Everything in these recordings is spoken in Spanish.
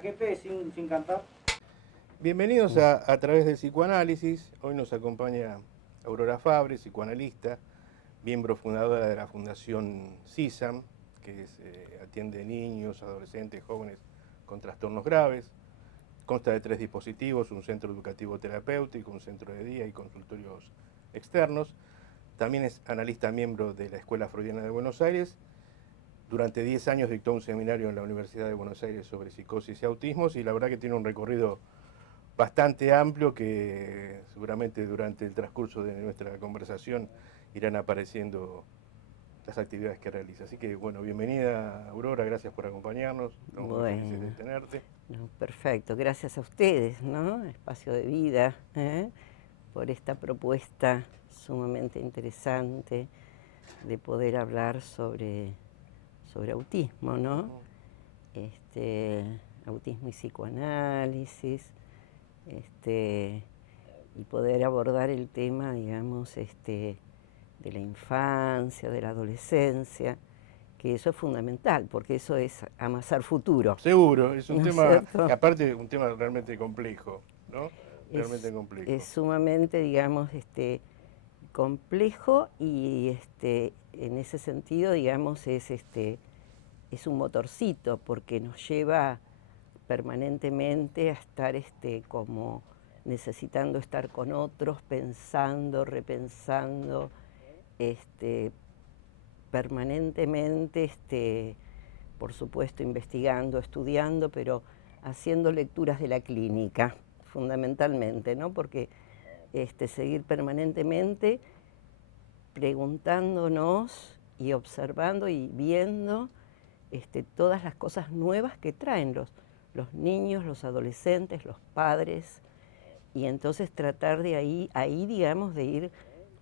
Jefe, sin cantar. Bienvenidos a Través del Psicoanálisis. Hoy nos acompaña Aurora Fabre, psicoanalista, miembro fundadora de la Fundación CISAM, que atiende niños, adolescentes, jóvenes con trastornos graves. Consta de 3 dispositivos, un centro educativo terapéutico, un centro de día y consultorios externos. También es analista miembro de la Escuela Freudiana de Buenos Aires. Durante 10 años dictó un seminario en la Universidad de Buenos Aires sobre psicosis y autismos, y la verdad que tiene un recorrido bastante amplio que seguramente durante el transcurso de nuestra conversación irán apareciendo las actividades que realiza. Así que, bueno, bienvenida Aurora, gracias por acompañarnos, estamos muy felices de tenerte. No, perfecto, gracias a ustedes, ¿no? Espacio de Vida, por esta propuesta sumamente interesante de poder hablar sobre autismo, ¿no? Autismo y psicoanálisis, y poder abordar el tema, digamos, de la infancia, de la adolescencia, que eso es fundamental, porque eso es amasar futuro. Seguro, es un ¿No tema, es cierto? aparte un tema realmente complejo, ¿no? Realmente complejo. Es sumamente, digamos, complejo y en ese sentido, digamos, es un motorcito porque nos lleva permanentemente a estar como necesitando estar con otros, pensando, repensando, permanentemente, por supuesto, investigando, estudiando, pero haciendo lecturas de la clínica, fundamentalmente, ¿no? Porque seguir permanentemente preguntándonos y observando y viendo todas las cosas nuevas que traen los niños, los adolescentes, los padres, y entonces tratar de ahí digamos, de ir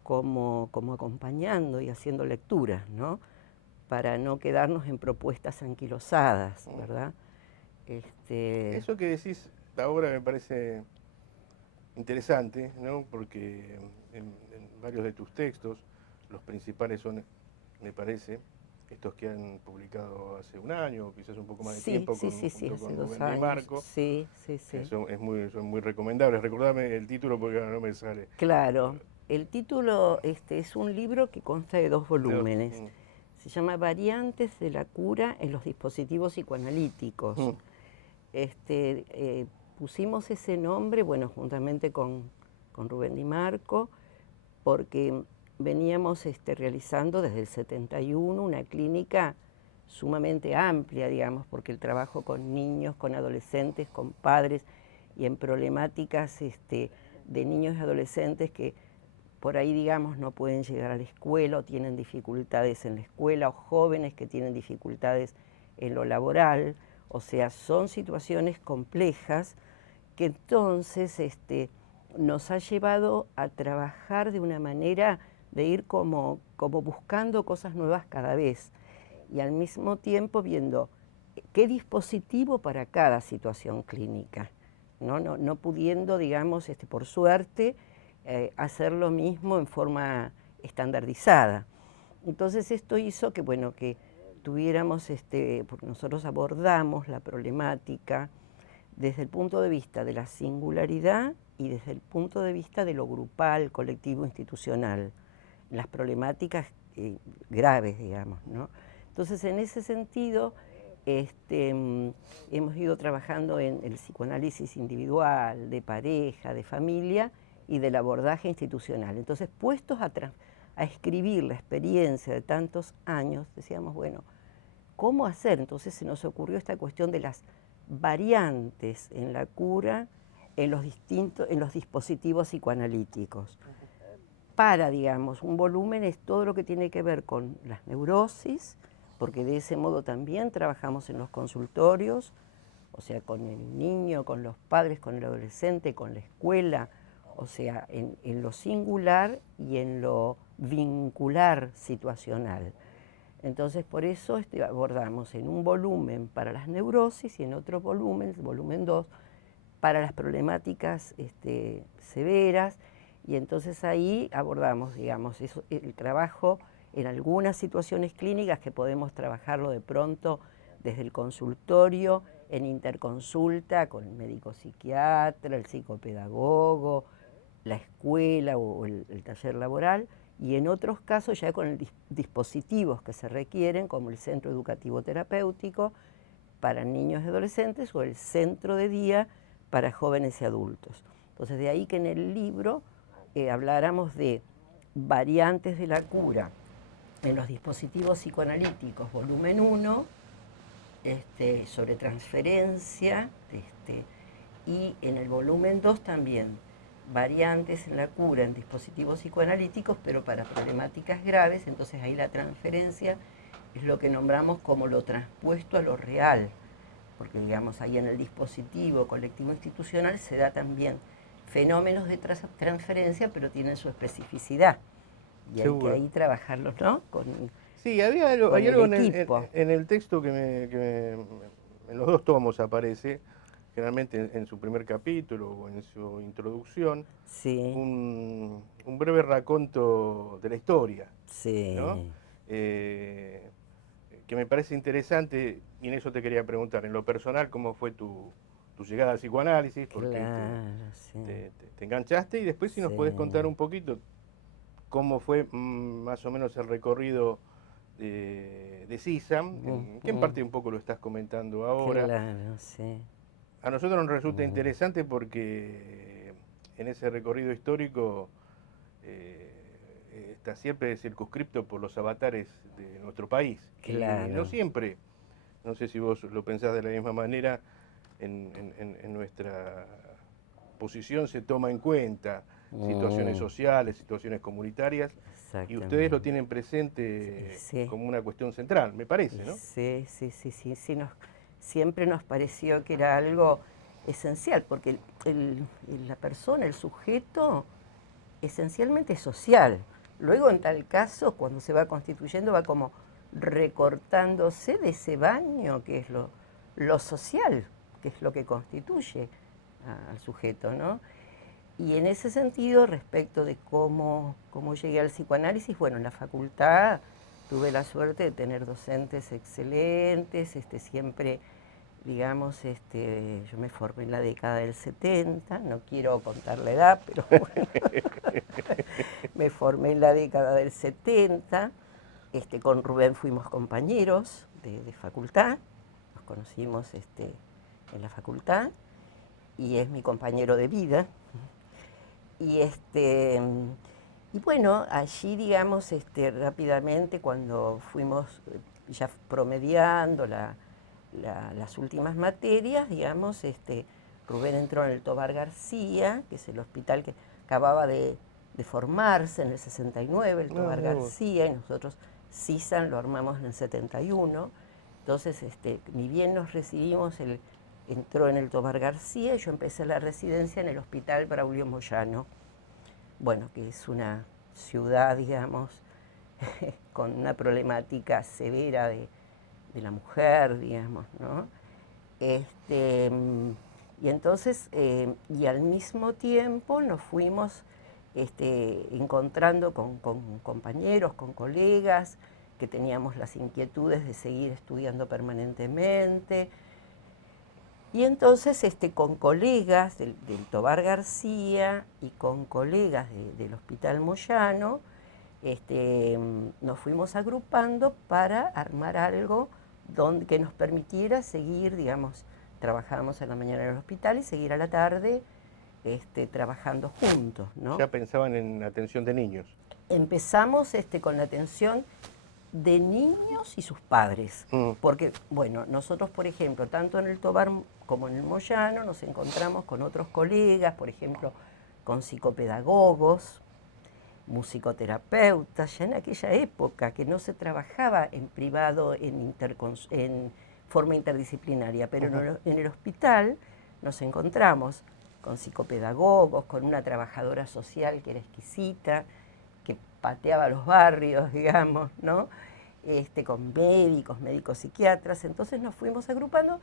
como acompañando y haciendo lecturas, ¿no? Para no quedarnos en propuestas anquilosadas, ¿verdad? Eso que decís ahora me parece interesante, ¿no? Porque en varios de tus textos, los principales son, me parece, estos que han publicado hace un año, o quizás un poco más de tiempo, junto hace con 2 Rubén años. Marco. Sí. Son muy recomendables. Recordame el título porque ahora no me sale. Claro, el título es un libro que consta de 2 volúmenes. Se llama Variantes de la cura en los dispositivos psicoanalíticos. Pusimos ese nombre, bueno, juntamente con Rubén Di Marco, porque veníamos realizando desde el 71 una clínica sumamente amplia, digamos, porque el trabajo con niños, con adolescentes, con padres y en problemáticas de niños y adolescentes que por ahí, digamos, no pueden llegar a la escuela o tienen dificultades en la escuela, o jóvenes que tienen dificultades en lo laboral. O sea, son situaciones complejas que entonces nos ha llevado a trabajar de una manera de ir como buscando cosas nuevas cada vez y al mismo tiempo viendo qué dispositivo para cada situación clínica, no pudiendo, digamos, por suerte, hacer lo mismo en forma estandarizada. Entonces esto hizo que, bueno, que tuviéramos, porque nosotros abordamos la problemática desde el punto de vista de la singularidad y desde el punto de vista de lo grupal, colectivo, institucional, las problemáticas graves, digamos, ¿no? Entonces, en ese sentido, hemos ido trabajando en el psicoanálisis individual, de pareja, de familia y del abordaje institucional. Entonces, puestos a escribir la experiencia de tantos años, decíamos, bueno, ¿cómo hacer? Entonces se nos ocurrió esta cuestión de las variantes en la cura en los dispositivos psicoanalíticos. Para, digamos, un volumen es todo lo que tiene que ver con las neurosis, porque de ese modo también trabajamos en los consultorios, o sea, con el niño, con los padres, con el adolescente, con la escuela, o sea, en lo singular y en lo vincular situacional. Entonces, por eso abordamos en un volumen para las neurosis y en otro volumen, el volumen 2, para las problemáticas severas, y entonces ahí abordamos, digamos, el trabajo en algunas situaciones clínicas que podemos trabajarlo de pronto desde el consultorio en interconsulta con el médico psiquiatra, el psicopedagogo, la escuela o el taller laboral, y en otros casos ya con dispositivos que se requieren, como el centro educativo terapéutico para niños y adolescentes o el centro de día para jóvenes y adultos. Entonces, de ahí que en el libro habláramos de variantes de la cura en los dispositivos psicoanalíticos, volumen 1, sobre transferencia, y en el volumen 2 también, variantes en la cura en dispositivos psicoanalíticos, pero para problemáticas graves. Entonces ahí la transferencia es lo que nombramos como lo transpuesto a lo real, porque digamos ahí en el dispositivo colectivo institucional se da también fenómenos de transferencia, pero tienen su especificidad. Y hay que ahí trabajarlos, ¿no? Sí, hay algo en el texto en los dos tomos aparece, generalmente en su primer capítulo o en su introducción, sí. un breve raconto de la historia, sí. ¿no? Que me parece interesante, y en eso te quería preguntar, en lo personal, ¿cómo fue tu llegada al psicoanálisis? Porque te enganchaste, y después si nos podés contar un poquito cómo fue más o menos el recorrido de CISAM, que en parte un poco lo estás comentando ahora. Claro, sí. A nosotros nos resulta interesante porque en ese recorrido histórico está siempre circunscripto por los avatares de nuestro país. Claro. Y no siempre, no sé si vos lo pensás de la misma manera, en nuestra posición se toma en cuenta situaciones sociales, situaciones comunitarias, y ustedes lo tienen presente como una cuestión central, me parece, ¿no? Sí, siempre nos pareció que era algo esencial, porque la persona, el sujeto, esencialmente es social. Luego, en tal caso, cuando se va constituyendo, va como recortándose de ese baño que es lo social, que es lo que constituye al sujeto, ¿no? Y en ese sentido, respecto de cómo llegué al psicoanálisis, bueno, en la facultad tuve la suerte de tener docentes excelentes, siempre, digamos, yo me formé en la década del 70, no quiero contar la edad, pero bueno, me formé en la década del 70, con Rubén fuimos compañeros de facultad, nos conocimos en la facultad, y es mi compañero de vida. Y bueno, allí, digamos, rápidamente, cuando fuimos ya promediando las últimas materias, digamos, Rubén entró en el Tobar García, que es el hospital que acababa de formarse en el 69, el Tobar García, y nosotros CISAM lo armamos en el 71. Entonces, ni bien nos recibimos, entró en el Tobar García, y yo empecé la residencia en el Hospital Braulio Moyano, bueno, que es una ciudad, digamos, con una problemática severa de la mujer, digamos, ¿no? Y entonces, y al mismo tiempo nos fuimos encontrando con compañeros, con colegas, que teníamos las inquietudes de seguir estudiando permanentemente. Y entonces con colegas del Tobar García y con colegas del Hospital Moyano, nos fuimos agrupando para armar algo que nos permitiera seguir, digamos, trabajábamos a la mañana en el hospital y seguir a la tarde trabajando juntos, ¿no? ¿Ya pensaban en atención de niños? Empezamos con la atención de niños y sus padres, porque, bueno, nosotros, por ejemplo, tanto en el Tobar como en el Moyano, nos encontramos con otros colegas, por ejemplo, con psicopedagogos, musicoterapeutas, ya en aquella época que no se trabajaba en privado en forma interdisciplinaria, pero en el hospital nos encontramos con psicopedagogos, con una trabajadora social que era exquisita, que pateaba los barrios, digamos, ¿no? Con médicos psiquiatras. Entonces nos fuimos agrupando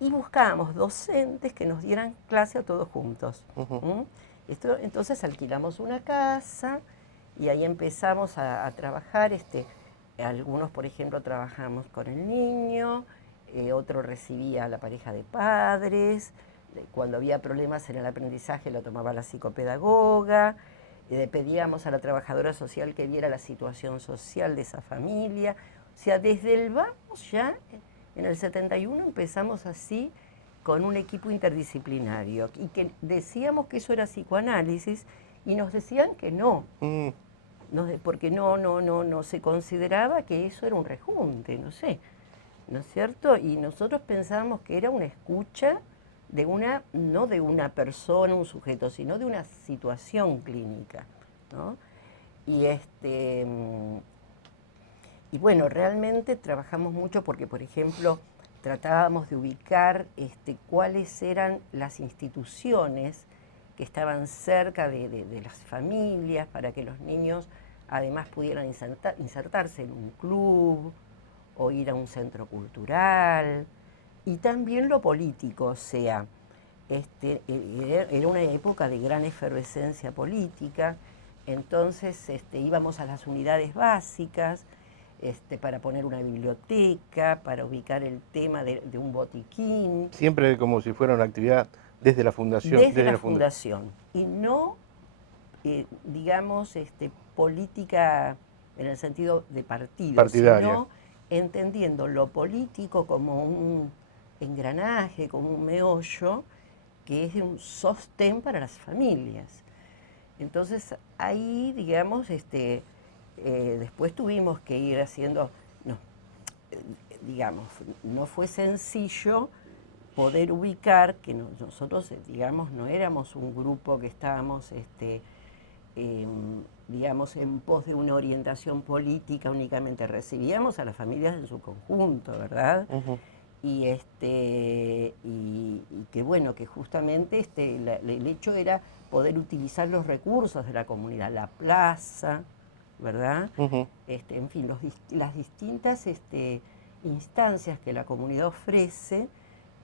y buscábamos docentes que nos dieran clase a todos juntos. Entonces alquilamos una casa y ahí empezamos a trabajar. Algunos, por ejemplo, trabajamos con el niño, otro recibía a la pareja de padres, cuando había problemas en el aprendizaje lo tomaba la psicopedagoga, le pedíamos a la trabajadora social que viera la situación social de esa familia. O sea, desde el vamos ya, en el 71 empezamos así con un equipo interdisciplinario y que decíamos que eso era psicoanálisis y nos decían que no. Porque no se consideraba que eso era un rejunte, no sé, ¿no es cierto? Y nosotros pensábamos que era una escucha de no de una persona, un sujeto, sino de una situación clínica, ¿no? Y y bueno, realmente trabajamos mucho porque, por ejemplo, tratábamos de ubicar cuáles eran las instituciones que estaban cerca de las familias para que los niños además pudieran insertarse en un club o ir a un centro cultural. Y también lo político, o sea, era una época de gran efervescencia política, entonces íbamos a las unidades básicas para poner una biblioteca, para ubicar el tema de un botiquín. Siempre como si fuera una actividad desde la fundación. Desde la fundación. Y no, digamos, política en el sentido de partido, sino entendiendo lo político como un engranaje, como un meollo, que es un sostén para las familias. Entonces ahí, digamos, después tuvimos que ir haciendo, digamos, no fue sencillo poder ubicar que nosotros, digamos, no éramos un grupo que estábamos, digamos, en pos de una orientación política únicamente, recibíamos a las familias en su conjunto, ¿verdad? Y que bueno, que justamente el hecho era poder utilizar los recursos de la comunidad, la plaza, ¿verdad? En fin, las distintas instancias que la comunidad ofrece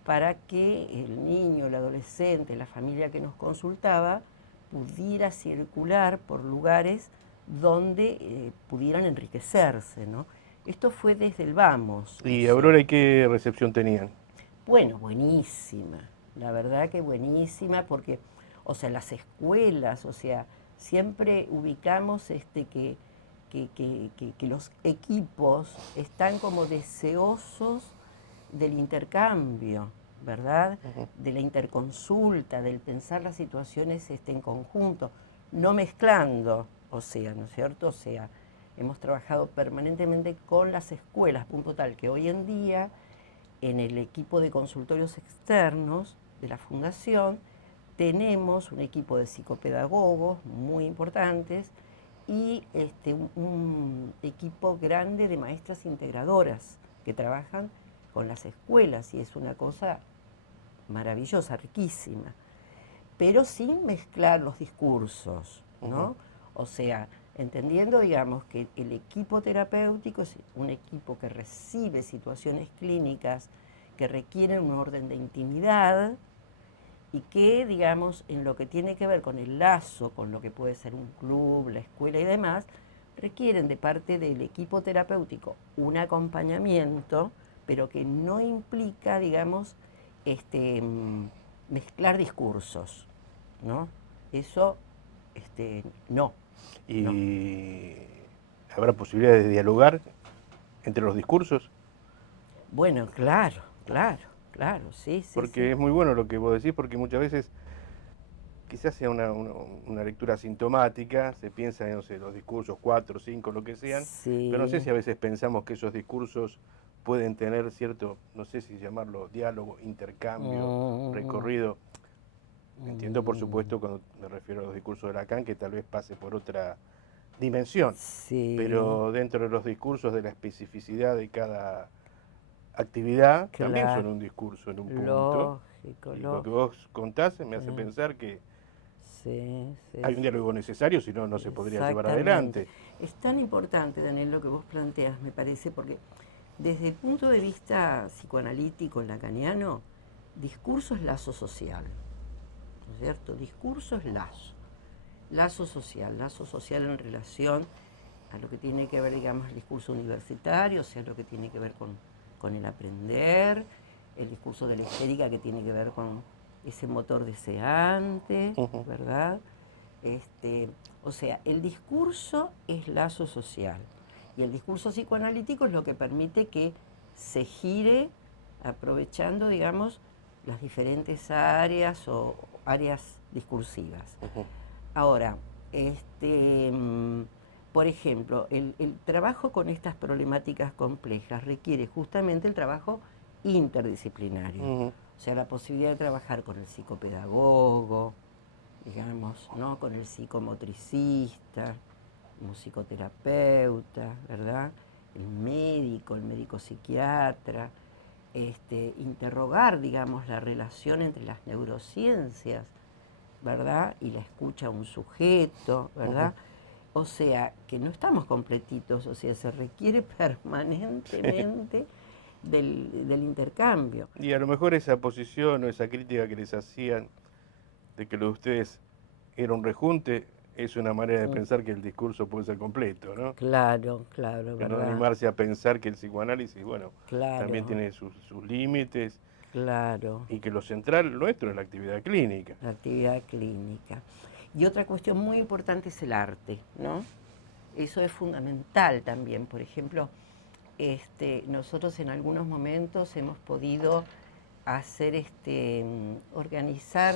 para que el niño, el adolescente, la familia que nos consultaba pudiera circular por lugares donde pudieran enriquecerse, ¿no? Esto fue desde el vamos. ¿Y Aurora, y qué recepción tenían? Bueno, buenísima, la verdad que buenísima, porque, o sea, las escuelas, o sea, siempre ubicamos que los equipos están como deseosos del intercambio, ¿verdad? De la interconsulta, del pensar las situaciones en conjunto, no mezclando, o sea, ¿no es cierto? O sea, hemos trabajado permanentemente con las escuelas, punto tal que hoy en día en el equipo de consultorios externos de la Fundación tenemos un equipo de psicopedagogos muy importantes y un equipo grande de maestras integradoras que trabajan con las escuelas y es una cosa maravillosa, riquísima, pero sin mezclar los discursos, ¿no? O sea, entendiendo, digamos, que el equipo terapéutico es un equipo que recibe situaciones clínicas que requieren un orden de intimidad y que, digamos, en lo que tiene que ver con el lazo, con lo que puede ser un club, la escuela y demás, requieren de parte del equipo terapéutico un acompañamiento, pero que no implica, digamos, mezclar discursos, ¿no? Eso, no. ¿Y no. habrá posibilidades de dialogar entre los discursos? Bueno, claro, sí. Porque sí. es muy bueno lo que vos decís, porque muchas veces quizás sea una lectura sintomática, se piensa en, no sé, los discursos 4, 5, lo que sean, Sí. pero no sé si a veces pensamos que esos discursos pueden tener cierto, no sé si llamarlo diálogo, intercambio, recorrido. Entiendo, por supuesto, cuando me refiero a los discursos de Lacan, que tal vez pase por otra dimensión, Sí. pero dentro de los discursos de la especificidad de cada actividad, también son un discurso en un punto. Lógico, Y lo que vos contás me hace pensar que hay un diálogo necesario, si no, no se podría llevar adelante. Es tan importante, Daniel, lo que vos planteas, me parece, porque desde el punto de vista psicoanalítico lacaniano, discurso es lazo social, ¿no es cierto? Discurso es lazo social en relación a lo que tiene que ver, digamos, el discurso universitario, o sea, lo que tiene que ver con con el aprender, el discurso de la estética que tiene que ver con ese motor deseante, ¿verdad? O sea, el discurso es lazo social y el discurso psicoanalítico es lo que permite que se gire aprovechando, digamos, las diferentes áreas o áreas discursivas. Ahora, por ejemplo, el trabajo con estas problemáticas complejas requiere justamente el trabajo interdisciplinario. O sea, la posibilidad de trabajar con el psicopedagogo, digamos, ¿no? Con el psicomotricista, musicoterapeuta, ¿verdad? El médico psiquiatra, interrogar, digamos, la relación entre las neurociencias, ¿verdad? Y la escucha a un sujeto, ¿verdad? O sea, que no estamos completitos, o sea, se requiere permanentemente del intercambio. Y a lo mejor esa posición o esa crítica que les hacían de que lo de ustedes era un rejunte, es una manera de pensar que el discurso puede ser completo, ¿no? Claro, Que verdad. no animarse a pensar que el psicoanálisis, bueno, Claro. también tiene sus límites. Claro. Y que lo central nuestro es la actividad clínica. La actividad clínica. Y otra cuestión muy importante es el arte, ¿no? Eso es fundamental también. Por ejemplo, nosotros en algunos momentos hemos podido hacer, organizar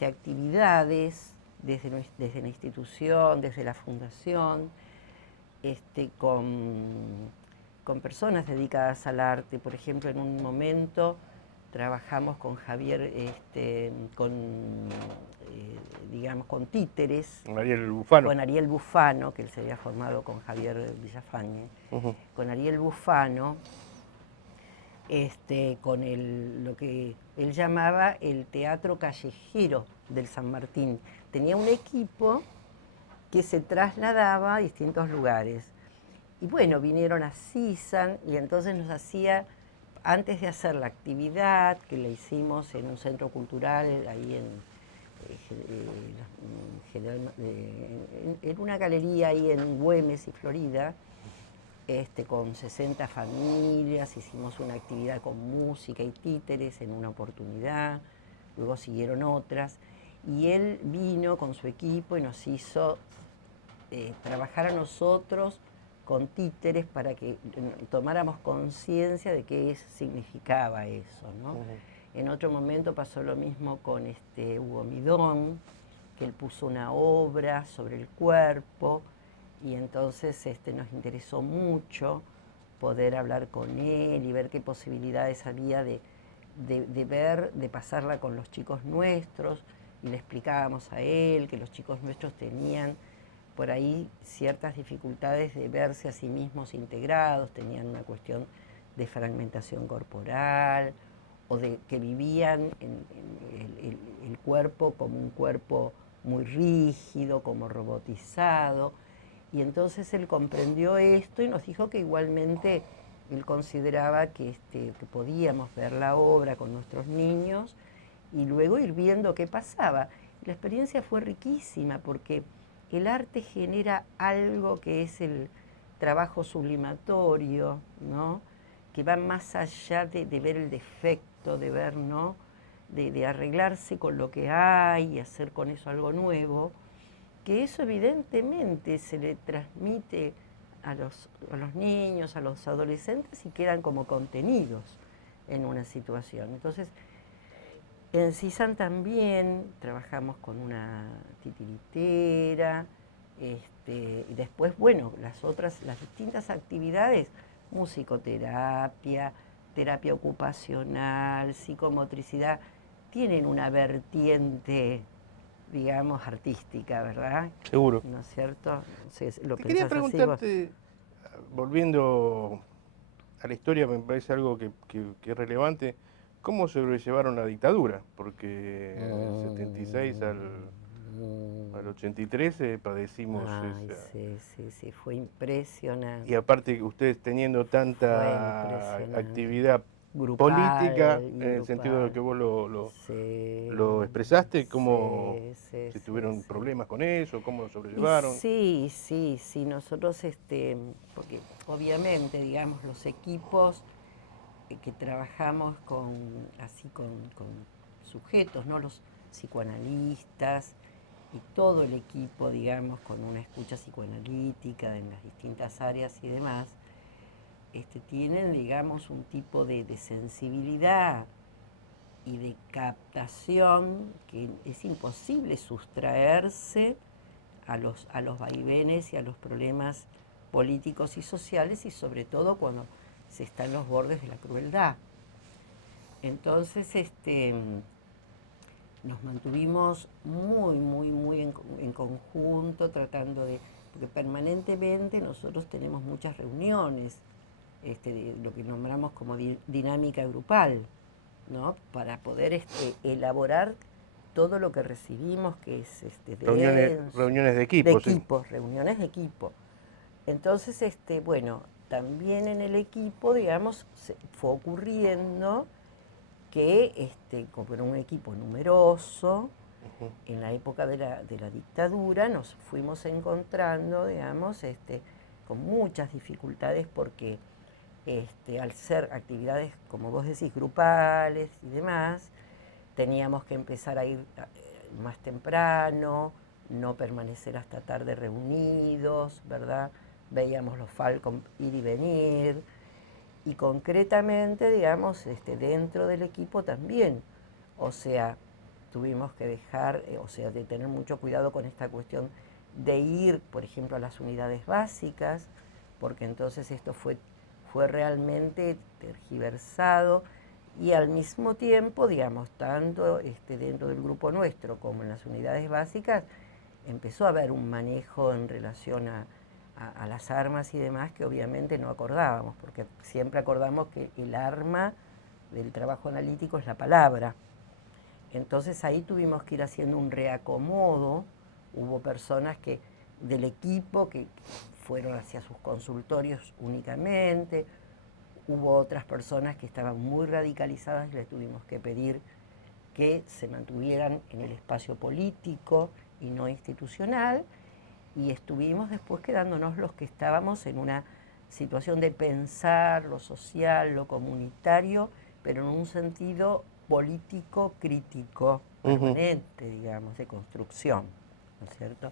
actividades desde la institución, desde la fundación, con personas dedicadas al arte. Por ejemplo, en un momento trabajamos con Javier, digamos, con títeres. Con Ariel Bufano. Con Ariel Bufano, que él se había formado con Javier Villafañe. Con Ariel Bufano, con lo que él llamaba el teatro callejero del San Martín. Tenía un equipo que se trasladaba a distintos lugares. Y bueno, vinieron a CISAN y entonces nos hacía, antes de hacer la actividad, que la hicimos en un centro cultural, ahí en una galería ahí en Güemes y Florida, con 60 familias, hicimos una actividad con música y títeres en una oportunidad, luego siguieron otras, y él vino con su equipo y nos hizo trabajar a nosotros con títeres para que tomáramos conciencia de qué significaba eso, ¿no? En otro momento pasó lo mismo con Hugo Midón, que él puso una obra sobre el cuerpo y entonces nos interesó mucho poder hablar con él y ver qué posibilidades había de pasarla con los chicos nuestros, y le explicábamos a él que los chicos nuestros tenían por ahí ciertas dificultades de verse a sí mismos integrados, tenían una cuestión de fragmentación corporal o de que vivían el cuerpo como un cuerpo muy rígido, como robotizado. Y entonces él comprendió esto y nos dijo que igualmente él consideraba que podíamos ver la obra con nuestros niños y luego ir viendo qué pasaba. La experiencia fue riquísima porque el arte genera algo que es el trabajo sublimatorio, ¿no? Que va más allá de ver el defecto, de ver, ¿no? de arreglarse con lo que hay y hacer con eso algo nuevo, que eso evidentemente se le transmite a los niños, a los adolescentes y quedan como contenidos en una situación. Entonces, en CISAN también trabajamos con una titiritera, y después, bueno, las distintas actividades, musicoterapia, terapia ocupacional, psicomotricidad, tienen una vertiente, digamos, artística, ¿verdad? Seguro. ¿No es cierto? ¿Lo Te quería preguntarte, volviendo a la historia, me parece algo que es relevante, ¿cómo sobrellevaron la dictadura? Porque del 76 al 83 padecimos Sí, fue impresionante. Y aparte ustedes teniendo tanta actividad grupal, política, en el sentido de que vos lo expresaste, ¿cómo si tuvieron problemas con eso? ¿Cómo lo sobrellevaron? Sí, nosotros, porque obviamente, digamos, los equipos que trabajamos con sujetos, ¿no? Los psicoanalistas y todo el equipo, digamos, con una escucha psicoanalítica en las distintas áreas y demás, tienen, digamos, un tipo de sensibilidad y de captación que es imposible sustraerse a los vaivenes y a los problemas políticos y sociales, y sobre todo cuando se está en los bordes de la crueldad. Entonces, nos mantuvimos muy en conjunto, tratando de, porque permanentemente nosotros tenemos muchas reuniones, de lo que nombramos como dinámica grupal, ¿no? Para poder elaborar todo lo que recibimos, que es reuniones de equipo, de equipo, sí. Reuniones de equipo. Entonces, bueno, también en el equipo, digamos, fue ocurriendo que, como era un equipo numeroso, en la época de la dictadura, nos fuimos encontrando, digamos, con muchas dificultades porque al ser actividades, como vos decís, grupales y demás, teníamos que empezar a ir más temprano, no permanecer hasta tarde reunidos, ¿verdad? Veíamos los Falcon ir y venir, y concretamente, digamos, dentro del equipo también, o sea, tuvimos que dejar, de tener mucho cuidado con esta cuestión de ir, por ejemplo, a las unidades básicas, porque entonces esto fue realmente tergiversado, y al mismo tiempo, digamos, tanto dentro del grupo nuestro como en las unidades básicas, empezó a haber un manejo en relación a las armas y demás que obviamente no acordábamos, porque siempre acordamos que el arma del trabajo analítico es la palabra. Entonces ahí tuvimos que ir haciendo un reacomodo. Hubo personas del equipo que fueron hacia sus consultorios únicamente, hubo otras personas que estaban muy radicalizadas y les tuvimos que pedir que se mantuvieran en el espacio político y no institucional, y estuvimos después quedándonos los que estábamos en una situación de pensar lo social, lo comunitario, pero en un sentido político crítico, permanente, digamos, de construcción, ¿no es cierto?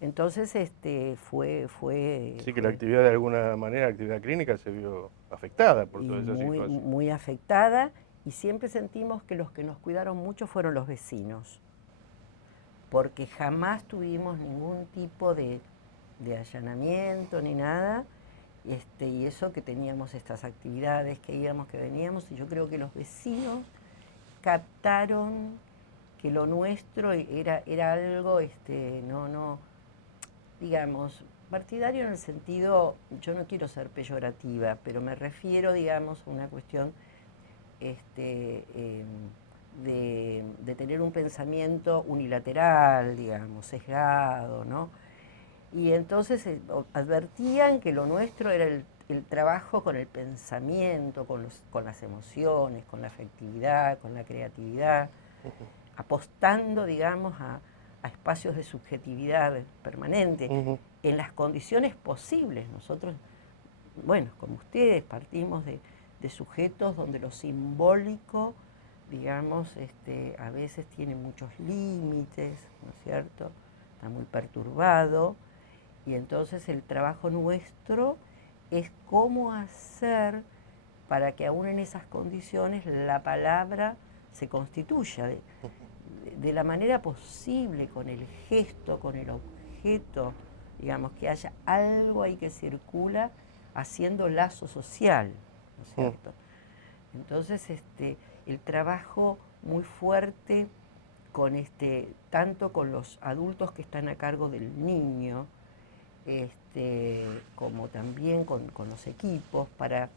Entonces, Sí, que la actividad de alguna manera, la actividad clínica se vio afectada por toda esa situación. Muy afectada, y siempre sentimos que los que nos cuidaron mucho fueron los vecinos, porque jamás tuvimos ningún tipo de allanamiento ni nada, y eso que teníamos estas actividades, que íbamos, que veníamos, y yo creo que los vecinos captaron que lo nuestro era algo, digamos, partidario en el sentido, yo no quiero ser peyorativa, pero me refiero, digamos, a una cuestión de tener un pensamiento unilateral, digamos, sesgado, ¿no? Y entonces advertían que lo nuestro era el trabajo con el pensamiento, con las emociones, con la afectividad, con la creatividad, apostando, digamos, a espacios de subjetividad permanente, en las condiciones posibles. Nosotros, bueno, como ustedes, partimos de sujetos donde lo simbólico, digamos, a veces tiene muchos límites, ¿no es cierto? Está muy perturbado, y entonces el trabajo nuestro es cómo hacer para que aún en esas condiciones la palabra se constituya de la manera posible, con el gesto, con el objeto, digamos, que haya algo ahí que circula haciendo lazo social, ¿no es cierto? Entonces, el trabajo muy fuerte con tanto con los adultos que están a cargo del niño, como también con los equipos, para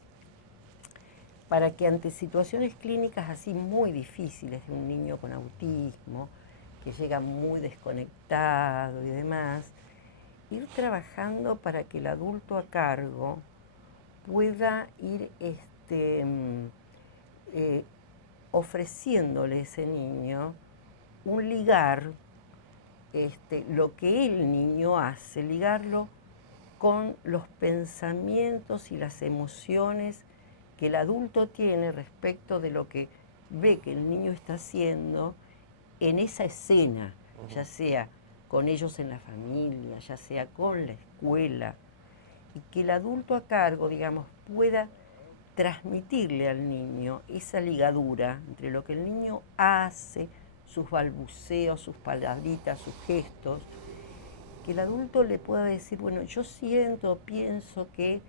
que ante situaciones clínicas así muy difíciles de un niño con autismo, que llega muy desconectado y demás, ir trabajando para que el adulto a cargo pueda ir ofreciéndole a ese niño un ligar, lo que el niño hace, ligarlo con los pensamientos y las emociones que el adulto tiene respecto de lo que ve que el niño está haciendo en esa escena, ya sea con ellos en la familia, ya sea con la escuela, y que el adulto a cargo, digamos, pueda transmitirle al niño esa ligadura entre lo que el niño hace, sus balbuceos, sus palabritas, sus gestos, que el adulto le pueda decir, bueno, yo siento, pienso que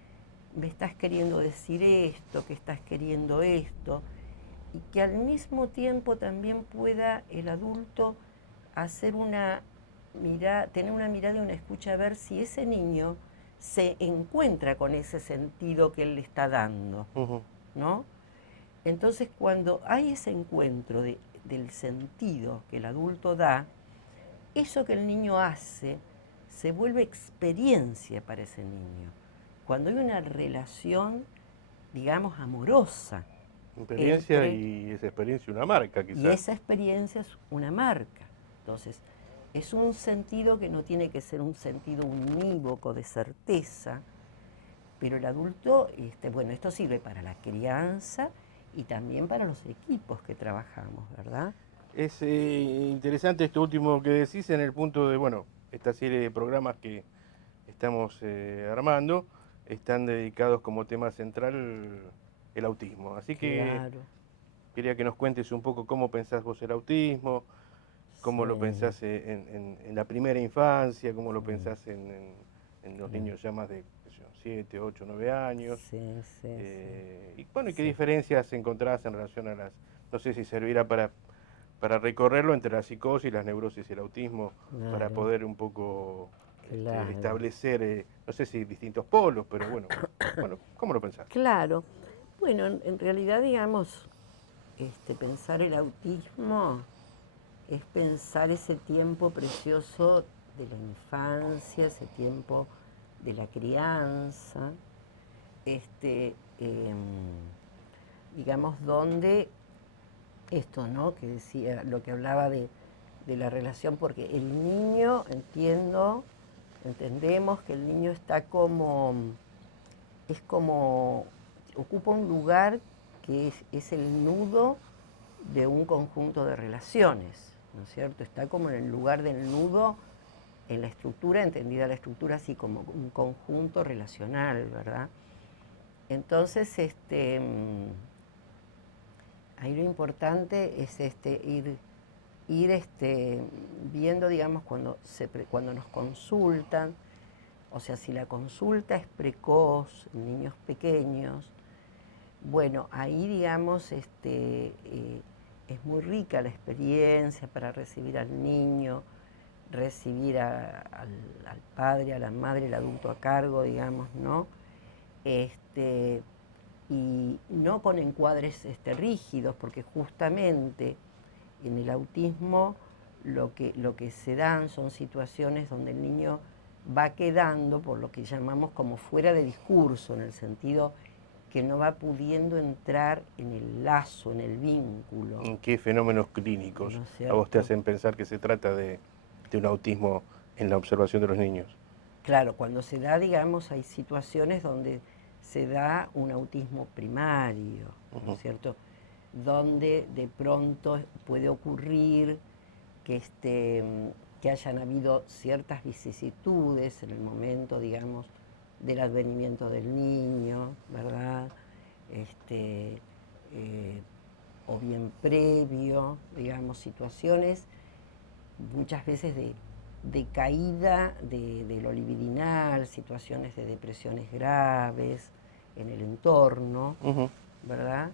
me estás queriendo decir esto, que estás queriendo esto, y que al mismo tiempo también pueda el adulto hacer tener una mirada y una escucha a ver si ese niño se encuentra con ese sentido que él le está dando, ¿no? Entonces, cuando hay ese encuentro del sentido que el adulto da, eso que el niño hace se vuelve experiencia para ese niño. Cuando hay una relación, digamos, amorosa. Experiencia y esa experiencia una marca, quizás. Y esa experiencia es una marca. Entonces, es un sentido que no tiene que ser un sentido unívoco de certeza, pero el adulto, bueno, esto sirve para la crianza y también para los equipos que trabajamos, ¿verdad? Es interesante esto último que decís en el punto de, bueno, esta serie de programas que estamos armando están dedicados como tema central el autismo. Así que Claro. quería que nos cuentes un poco cómo pensás vos el autismo, cómo lo pensás en la primera infancia, cómo lo pensás en los niños ya más de 7, 8, 9 años. Y bueno, ¿y qué diferencias encontrás en relación a las, no sé si servirá para recorrerlo entre la psicosis, las neurosis y el autismo, para poder un poco establecer, no sé si distintos polos, pero bueno, ¿cómo lo pensás? Claro. Bueno, en realidad, digamos, pensar el autismo es pensar ese tiempo precioso de la infancia, ese tiempo de la crianza, digamos, donde esto, ¿no? Que decía, lo que hablaba de la relación, porque el niño, entendemos que el niño está ocupa un lugar que es el nudo de un conjunto de relaciones, ¿no es cierto? Está como en el lugar del nudo en la estructura, entendida la estructura así como un conjunto relacional, ¿verdad? Entonces, ahí lo importante es ir viendo, digamos, cuando nos consultan, o sea, si la consulta es precoz, en niños pequeños, bueno, ahí, digamos, es muy rica la experiencia para recibir al niño, recibir al padre, a la madre, el adulto a cargo, digamos, ¿no? Y no con encuadres rígidos, porque justamente en el autismo lo que se dan son situaciones donde el niño va quedando por lo que llamamos como fuera de discurso, en el sentido que no va pudiendo entrar en el lazo, en el vínculo. ¿Qué fenómenos clínicos a vos te hacen pensar que se trata de un autismo en la observación de los niños? Claro, cuando se da, digamos, hay situaciones donde se da un autismo primario, ¿no es cierto? Donde de pronto puede ocurrir que hayan habido ciertas vicisitudes en el momento, digamos, del advenimiento del niño, ¿verdad? O bien previo, digamos, situaciones muchas veces de caída de lo libidinal, situaciones de depresiones graves en el entorno, ¿verdad?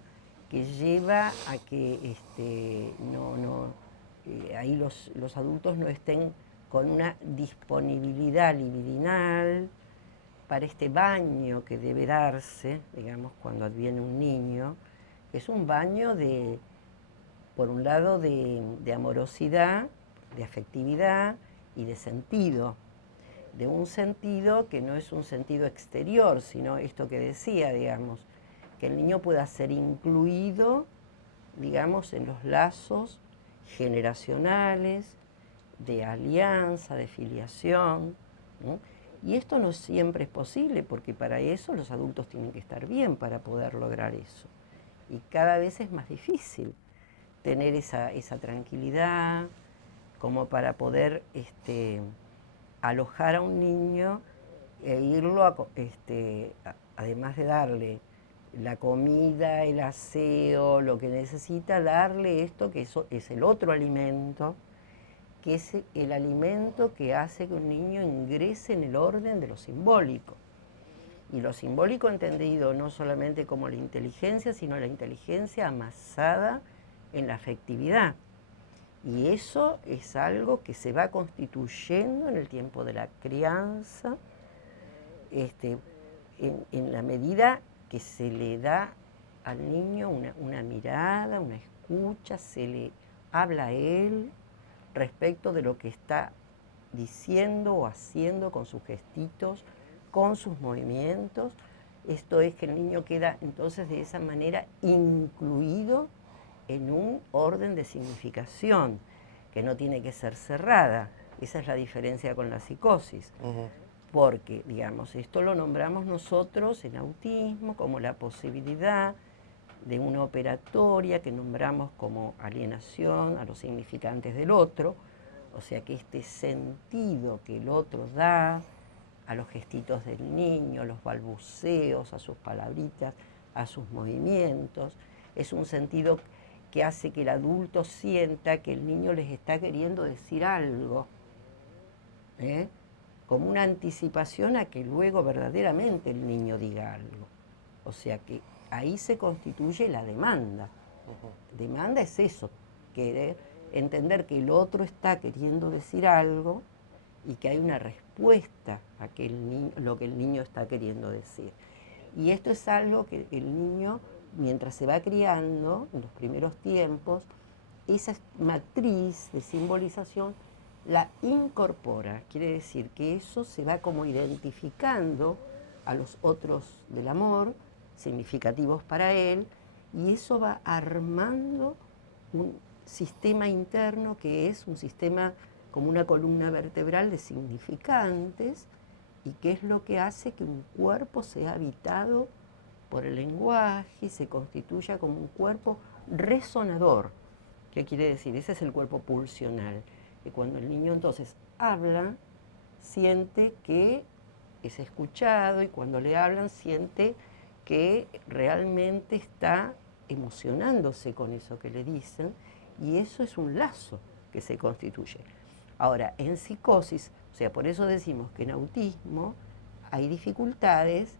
Que lleva a que ahí los adultos no estén con una disponibilidad libidinal para este baño que debe darse, digamos, cuando adviene un niño, que es un baño por un lado, de amorosidad, de afectividad y de sentido. De un sentido que no es un sentido exterior, sino esto que decía, digamos, que el niño pueda ser incluido, digamos, en los lazos generacionales, de alianza, de filiación, ¿no? Y esto no siempre es posible, porque para eso los adultos tienen que estar bien para poder lograr eso. Y cada vez es más difícil tener esa tranquilidad como para poder alojar a un niño e irlo además de darle la comida, el aseo, lo que necesita, darle esto que eso es el otro alimento, que es el alimento que hace que un niño ingrese en el orden de lo simbólico. Y lo simbólico entendido no solamente como la inteligencia, sino la inteligencia amasada en la afectividad. Y eso es algo que se va constituyendo en el tiempo de la crianza, en la medida que se le da al niño una mirada, una escucha, se le habla a él respecto de lo que está diciendo o haciendo con sus gestitos, con sus movimientos. Esto es que el niño queda entonces de esa manera incluido en un orden de significación que no tiene que ser cerrada. Esa es la diferencia con la psicosis. Porque, digamos, esto lo nombramos nosotros en autismo como la posibilidad de una operatoria que nombramos como alienación a los significantes del otro, o sea que este sentido que el otro da a los gestitos del niño, a los balbuceos, a sus palabritas, a sus movimientos, es un sentido que hace que el adulto sienta que el niño les está queriendo decir algo, como una anticipación a que luego verdaderamente el niño diga algo. O sea que ahí se constituye la demanda. Demanda es eso, querer entender que el otro está queriendo decir algo y que hay una respuesta a que lo que el niño está queriendo decir. Y esto es algo que el niño, mientras se va criando, en los primeros tiempos, esa matriz de simbolización la incorpora. Quiere decir que eso se va como identificando a los otros del amor, significativos para él, y eso va armando un sistema interno que es un sistema como una columna vertebral de significantes, y que es lo que hace que un cuerpo sea habitado por el lenguaje y se constituya como un cuerpo resonador. ¿Qué quiere decir? Ese es el cuerpo pulsional, que cuando el niño entonces habla, siente que es escuchado, y cuando le hablan siente que realmente está emocionándose con eso que le dicen, y eso es un lazo que se constituye. Ahora, en psicosis, o sea, por eso decimos que en autismo hay dificultades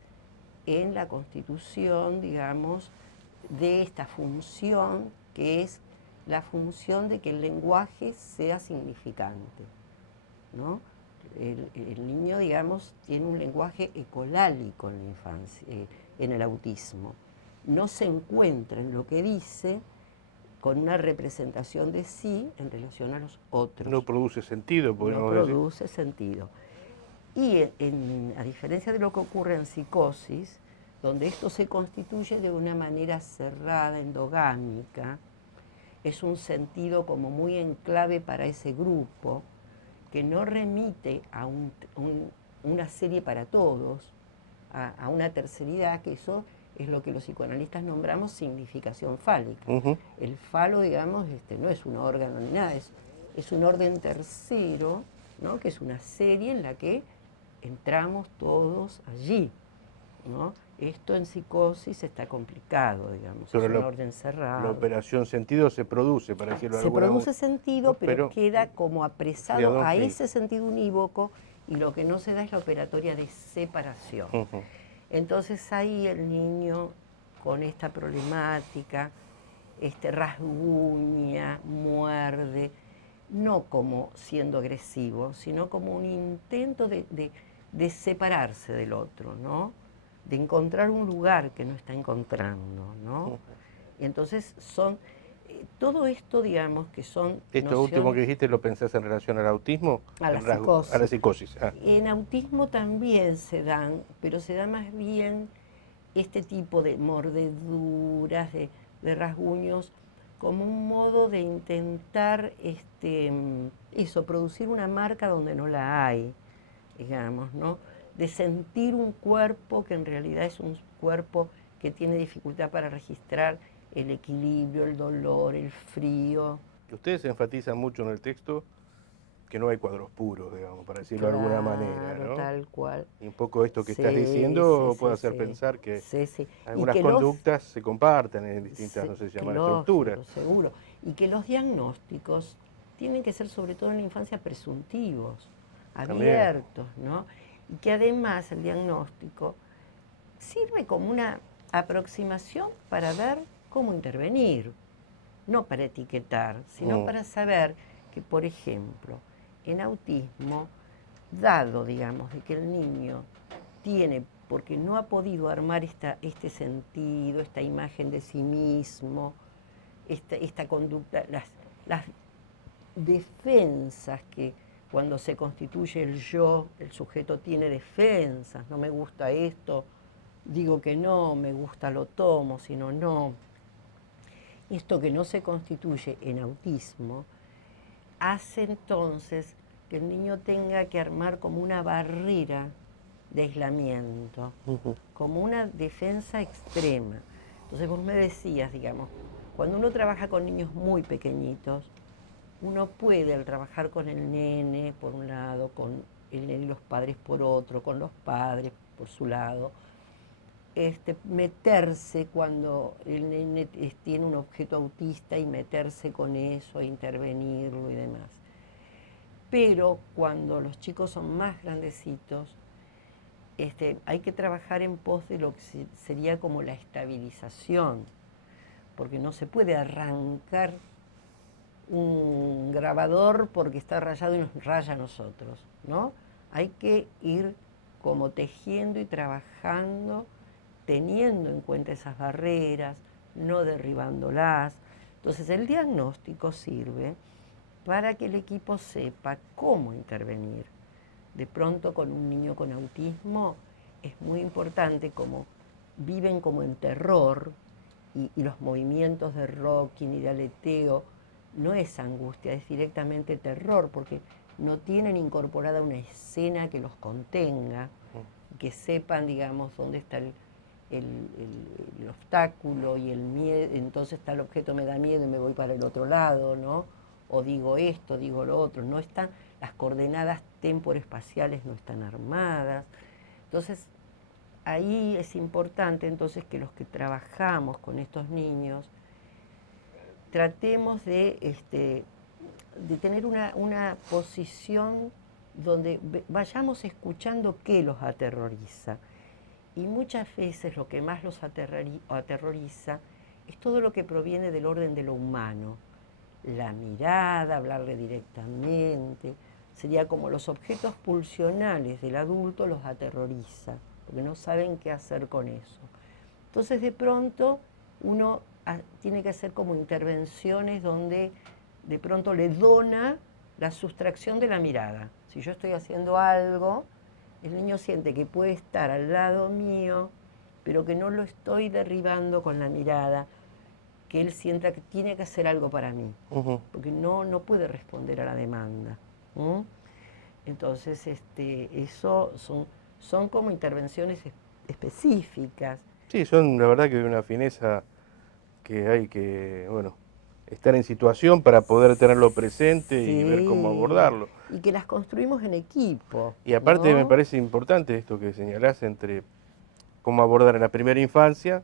en la constitución, digamos, de esta función, que es la función de que el lenguaje sea significante, ¿no? El niño, digamos, tiene un lenguaje ecolálico en la infancia, en el autismo. No se encuentra en lo que dice con una representación de sí en relación a los otros. No produce sentido, podríamos decir. No produce sentido. Y a diferencia de lo que ocurre en psicosis, donde esto se constituye de una manera cerrada, endogámica, es un sentido como muy en clave para ese grupo, que no remite a una serie para todos, a una terceridad, que eso es lo que los psicoanalistas nombramos significación fálica. El falo, digamos, no es un órgano ni nada, es un orden tercero, ¿no? Que es una serie en la que entramos todos allí, ¿no? Esto en psicosis está complicado, digamos, pero es un orden cerrado. La operación sentido se produce, para decirlo de alguna manera. Se produce sentido, pero queda como apresado a ese sentido unívoco, y lo que no se da es la operatoria de separación. Entonces ahí el niño con esta problemática, rasguña, muerde, no como siendo agresivo, sino como un intento de separarse del otro, ¿no? De encontrar un lugar que no está encontrando, ¿no? Y entonces son, todo esto, digamos, que son ¿Esto último que dijiste lo pensás en relación al autismo? A la psicosis. A la psicosis. En autismo también se dan, pero se da más bien este tipo de mordeduras, de rasguños, como un modo de intentar producir una marca donde no la hay, digamos, ¿no? de sentir un cuerpo que en realidad es un cuerpo que tiene dificultad para registrar el equilibrio, el dolor, el frío. Ustedes enfatizan mucho en el texto que no hay cuadros puros, digamos, para decirlo de alguna manera, Claro, ¿no? tal cual. Y un poco esto que estás Sí, sí, diciendo puede sí, hacer sí. pensar que Sí, sí. Y algunas que los, conductas se comparten en distintas, sí, no sé si que llamar estructuras. lógico, seguro. Y que los diagnósticos tienen que ser, sobre todo en la infancia, presuntivos, También. abiertos, ¿no? Y que además el diagnóstico sirve como una aproximación para ver cómo intervenir, no para etiquetar, sino Mm, para saber que, por ejemplo, en autismo, dado, digamos, de que el niño tiene, porque no ha podido armar este sentido, esta imagen de sí mismo, esta conducta, las defensas que cuando se constituye el yo, el sujeto tiene defensas, no me gusta esto, digo que no, me gusta lo tomo, sino no. Esto que no se constituye en autismo hace entonces que el niño tenga que armar como una barrera de aislamiento, ujú. como una defensa extrema. Entonces vos me decías, digamos, cuando uno trabaja con niños muy pequeñitos, uno puede al trabajar con el nene por un lado, con el nene y los padres por otro, con los padres por su lado, meterse cuando el nene tiene un objeto autista y meterse con eso, intervenirlo y demás. Pero cuando los chicos son más grandecitos, hay que trabajar en pos de lo que sería como la estabilización, porque no se puede arrancar un grabador porque está rayado y nos raya a nosotros, ¿no? Hay que ir como tejiendo y trabajando, teniendo en cuenta esas barreras, no derribándolas. Entonces el diagnóstico sirve para que el equipo sepa cómo intervenir. De pronto con un niño con autismo es muy importante como viven como en terror y los movimientos de rocking y de aleteo no es angustia, es directamente terror porque no tienen incorporada una escena que los contenga, que sepan, digamos, dónde está el obstáculo y el miedo, entonces tal objeto me da miedo y me voy para el otro lado, ¿no? O digo esto, digo lo otro, no están, las coordenadas temporoespaciales no están armadas. Entonces, ahí es importante entonces que los que trabajamos con estos niños tratemos de tener una posición donde vayamos escuchando qué los aterroriza. Y muchas veces lo que más los aterroriza es todo lo que proviene del orden de lo humano. La mirada, hablarle directamente, sería como los objetos pulsionales del adulto los aterroriza, porque no saben qué hacer con eso. Entonces de pronto uno tiene que hacer como intervenciones donde de pronto le dona la sustracción de la mirada. Si yo estoy haciendo algo, el niño siente que puede estar al lado mío, pero que no lo estoy derribando con la mirada, que él sienta que tiene que hacer algo para mí, Ujú. porque no puede responder a la demanda. ¿Mm? Entonces, eso son como intervenciones específicas. Sí, son la verdad que una fineza que hay que, bueno, estar en situación para poder tenerlo presente y ver cómo Sí, abordarlo. y que las construimos en equipo, Y aparte me ¿no? parece importante esto que señalás entre cómo abordar en la primera infancia,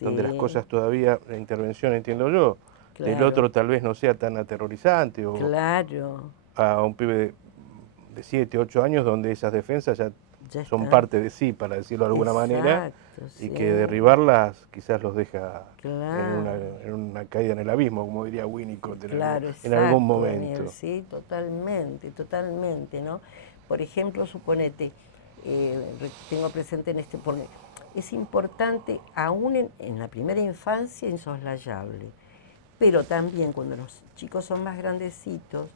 donde las Sí, cosas todavía, la intervención entiendo yo, del claro, otro tal vez no sea tan aterrorizante, o claro, a un pibe de 7, 8 años donde esas defensas ya ya son está. parte de sí, para decirlo de alguna manera, Exacto, y que sí, derribarlas quizás los deja claro, en una caída en el abismo, como diría Winnicott claro, en algún exacto, Daniel, momento. sí, totalmente, totalmente, ¿no? Por ejemplo, suponete, tengo presente en es importante, aún en la primera infancia, insoslayable, pero también cuando los chicos son más grandecitos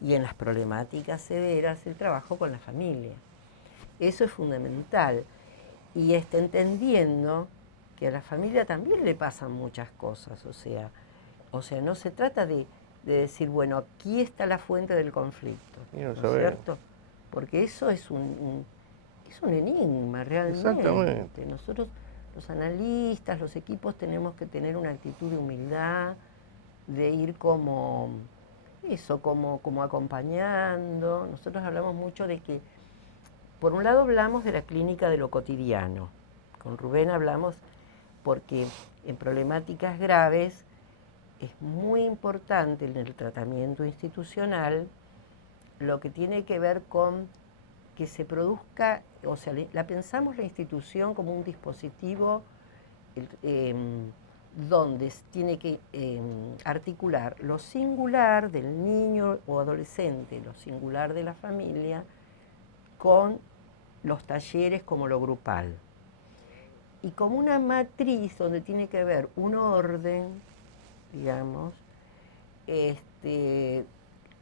y en las problemáticas severas, el trabajo con la familia. Eso es fundamental. Y entendiendo que a la familia también le pasan muchas cosas, o sea, no se trata de decir, bueno, aquí está la fuente del conflicto, Y no ¿no es sabemos. cierto? Porque eso es es un enigma realmente. Exactamente. Nosotros, los analistas, los equipos, tenemos que tener una actitud de humildad, de ir como eso, como acompañando. Nosotros hablamos mucho de que, por un lado hablamos de la clínica de lo cotidiano. Con Rubén hablamos porque en problemáticas graves es muy importante en el tratamiento institucional lo que tiene que ver con que se produzca, o sea, pensamos la institución como un dispositivo donde tiene que articular lo singular del niño o adolescente, lo singular de la familia, con los talleres como lo grupal. Y como una matriz donde tiene que haber un orden, digamos,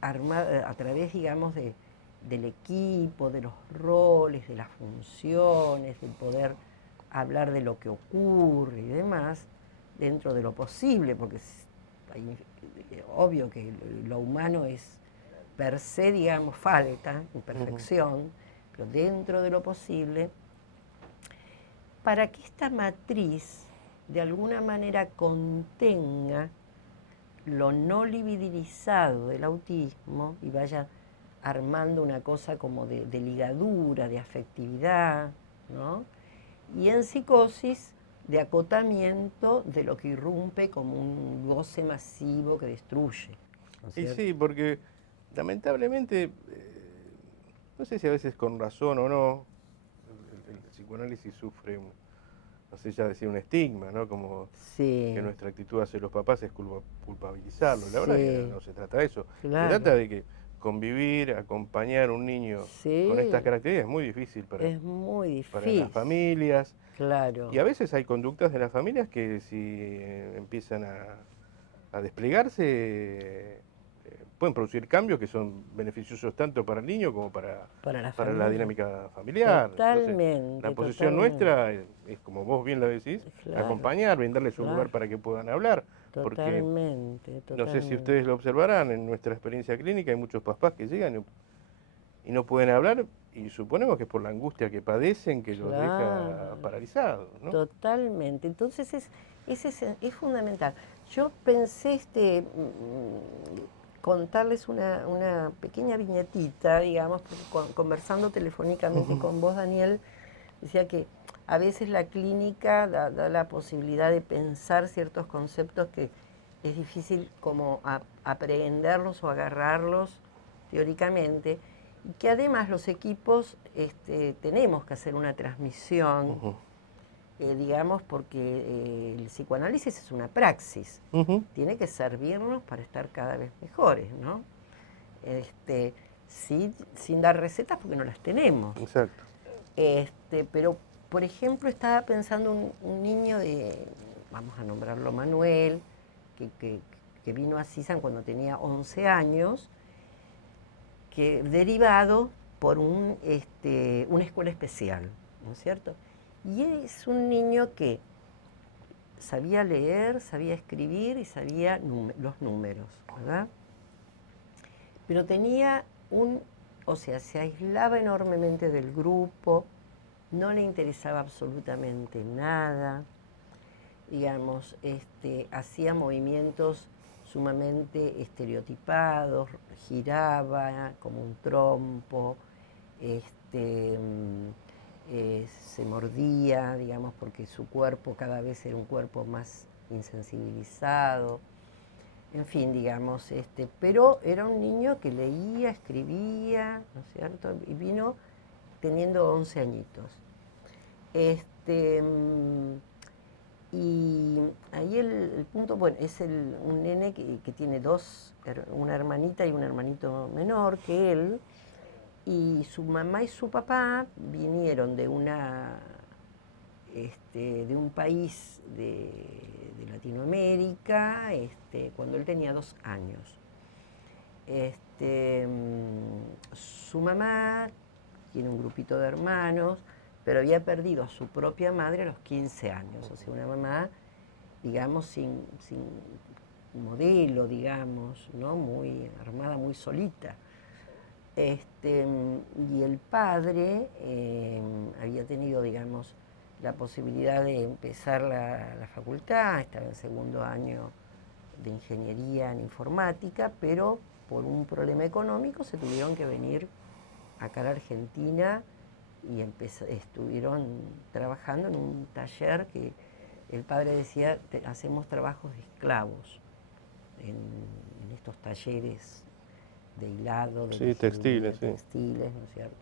a través, digamos, del equipo, de los roles, de las funciones, del poder hablar de lo que ocurre y demás, dentro de lo posible, porque es obvio que lo humano es per se, digamos, falta, imperfección, pero dentro de lo posible, para que esta matriz de alguna manera contenga lo no libidinizado del autismo y vaya armando una cosa como de ligadura, de afectividad, ¿no? Y en psicosis, de acotamiento de lo que irrumpe como un goce masivo que destruye, ¿no es Y cierto? sí, porque lamentablemente, no sé si a veces con razón o no, el psicoanálisis sufre, no sé ya decir un estigma, ¿no? Como Sí, que nuestra actitud hacia los papás es culpabilizarlo. La verdad que sí, no se trata de eso. Se claro, trata de que convivir, acompañar a un niño con estas sí, características es muy difícil es muy para las difícil, familias. Y claro, a veces hay conductas de las familias que si empiezan a desplegarse, pueden producir cambios que son beneficiosos tanto para el niño como para la para la familia. dinámica familiar. Entonces, la Totalmente, posición totalmente. nuestra es, como vos bien lo decís, Claro, acompañar, brindarles un lugar claro, para que puedan hablar, porque totalmente, no sé si totalmente. ustedes lo observarán, en nuestra experiencia clínica hay muchos papás que llegan y no pueden hablar y suponemos que es por la angustia que padecen que los deja Claro, paralizados, ¿no? totalmente. Entonces es fundamental. Yo pensé contarles una pequeña viñetita, digamos, porque conversando telefónicamente con vos, Daniel, decía que a veces la clínica da la posibilidad de pensar ciertos conceptos que es difícil como aprehenderlos o agarrarlos teóricamente, y que además los equipos tenemos que hacer una transmisión, Ujú, digamos, porque el psicoanálisis es una praxis, ujú, tiene que servirnos para estar cada vez mejores, ¿no? Este, sin dar recetas porque no las tenemos. exacto. Pero, por ejemplo, estaba pensando un niño vamos a nombrarlo Manuel, que vino a CISAN cuando tenía 11 años, que derivado por una escuela especial, ¿no es cierto? Y es un niño que sabía leer, sabía escribir y sabía los números, ¿verdad? Pero tenía o sea, se aislaba enormemente del grupo, no le interesaba absolutamente nada, digamos, hacía movimientos sumamente estereotipados, giraba como un trompo, se mordía, digamos, porque su cuerpo cada vez era un cuerpo más insensibilizado. En fin, digamos, pero era un niño que leía, escribía, ¿no es cierto? Y vino teniendo 11 añitos. Este, y ahí el punto, bueno, es un nene que tiene una hermanita y un hermanito menor que él, y su mamá y su papá vinieron de un país de Latinoamérica, cuando él tenía 2 años. Su mamá tiene un grupito de hermanos, pero había perdido a su propia madre a los 15 años. O sea, una mamá, digamos, sin modelo, digamos, ¿no? Muy armada, muy solita. Y el padre había tenido, digamos, la posibilidad de empezar la facultad, estaba en segundo año de ingeniería en informática, pero por un problema económico se tuvieron que venir acá a la Argentina y estuvieron trabajando en un taller que el padre decía, hacemos trabajos de esclavos en estos talleres de hilado, de Sí, textiles, sí. textiles, ¿no es cierto?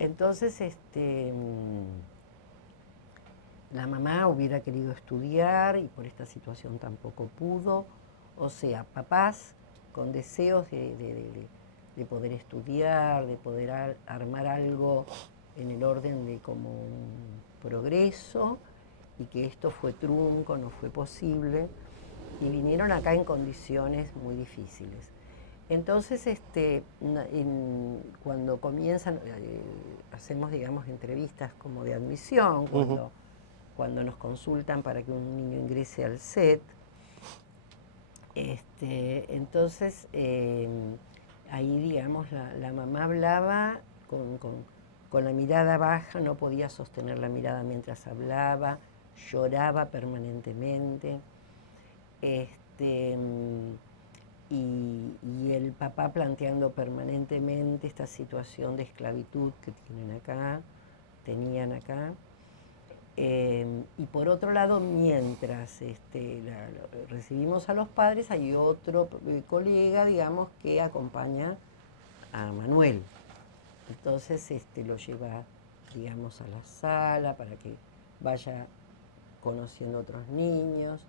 Entonces, la mamá hubiera querido estudiar y por esta situación tampoco pudo. O sea, papás con deseos de poder estudiar, de poder armar algo en el orden de como un progreso, y que esto fue trunco, no fue posible, y vinieron acá en condiciones muy difíciles. Entonces, cuando comienzan, hacemos, digamos, entrevistas como de admisión, cuando nos consultan para que un niño ingrese al SET. Entonces, ahí, digamos, la mamá hablaba con la mirada baja, no podía sostener la mirada mientras hablaba, lloraba permanentemente. Y el papá planteando permanentemente esta situación de esclavitud que tenían acá. Y por otro lado, mientras recibimos a los padres, hay otro colega, digamos, que acompaña a Manuel. Entonces lo lleva, digamos, a la sala para que vaya conociendo otros niños.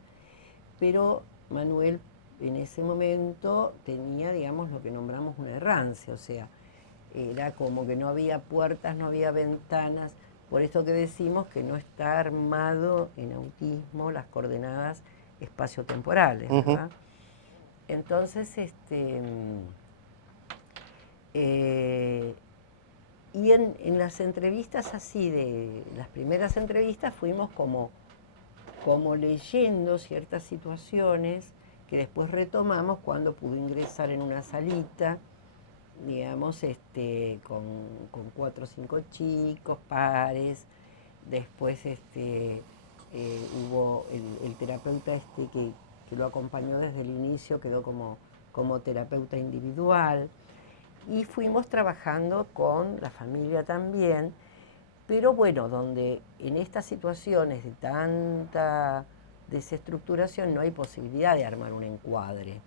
Pero Manuel en ese momento tenía, digamos, lo que nombramos una errancia, o sea, era como que no había puertas, no había ventanas. Por esto que decimos que no está armado en autismo las coordenadas espaciotemporales, ¿verdad? Entonces, y en las entrevistas así, de las primeras entrevistas, fuimos como leyendo ciertas situaciones que después retomamos cuando pudo ingresar en una salita, digamos, con 4 o 5 chicos, pares. Después hubo el terapeuta que lo acompañó desde el inicio, quedó como terapeuta individual. Y fuimos trabajando con la familia también, pero bueno, donde en estas situaciones de tanta desestructuración no hay posibilidad de armar un encuadre,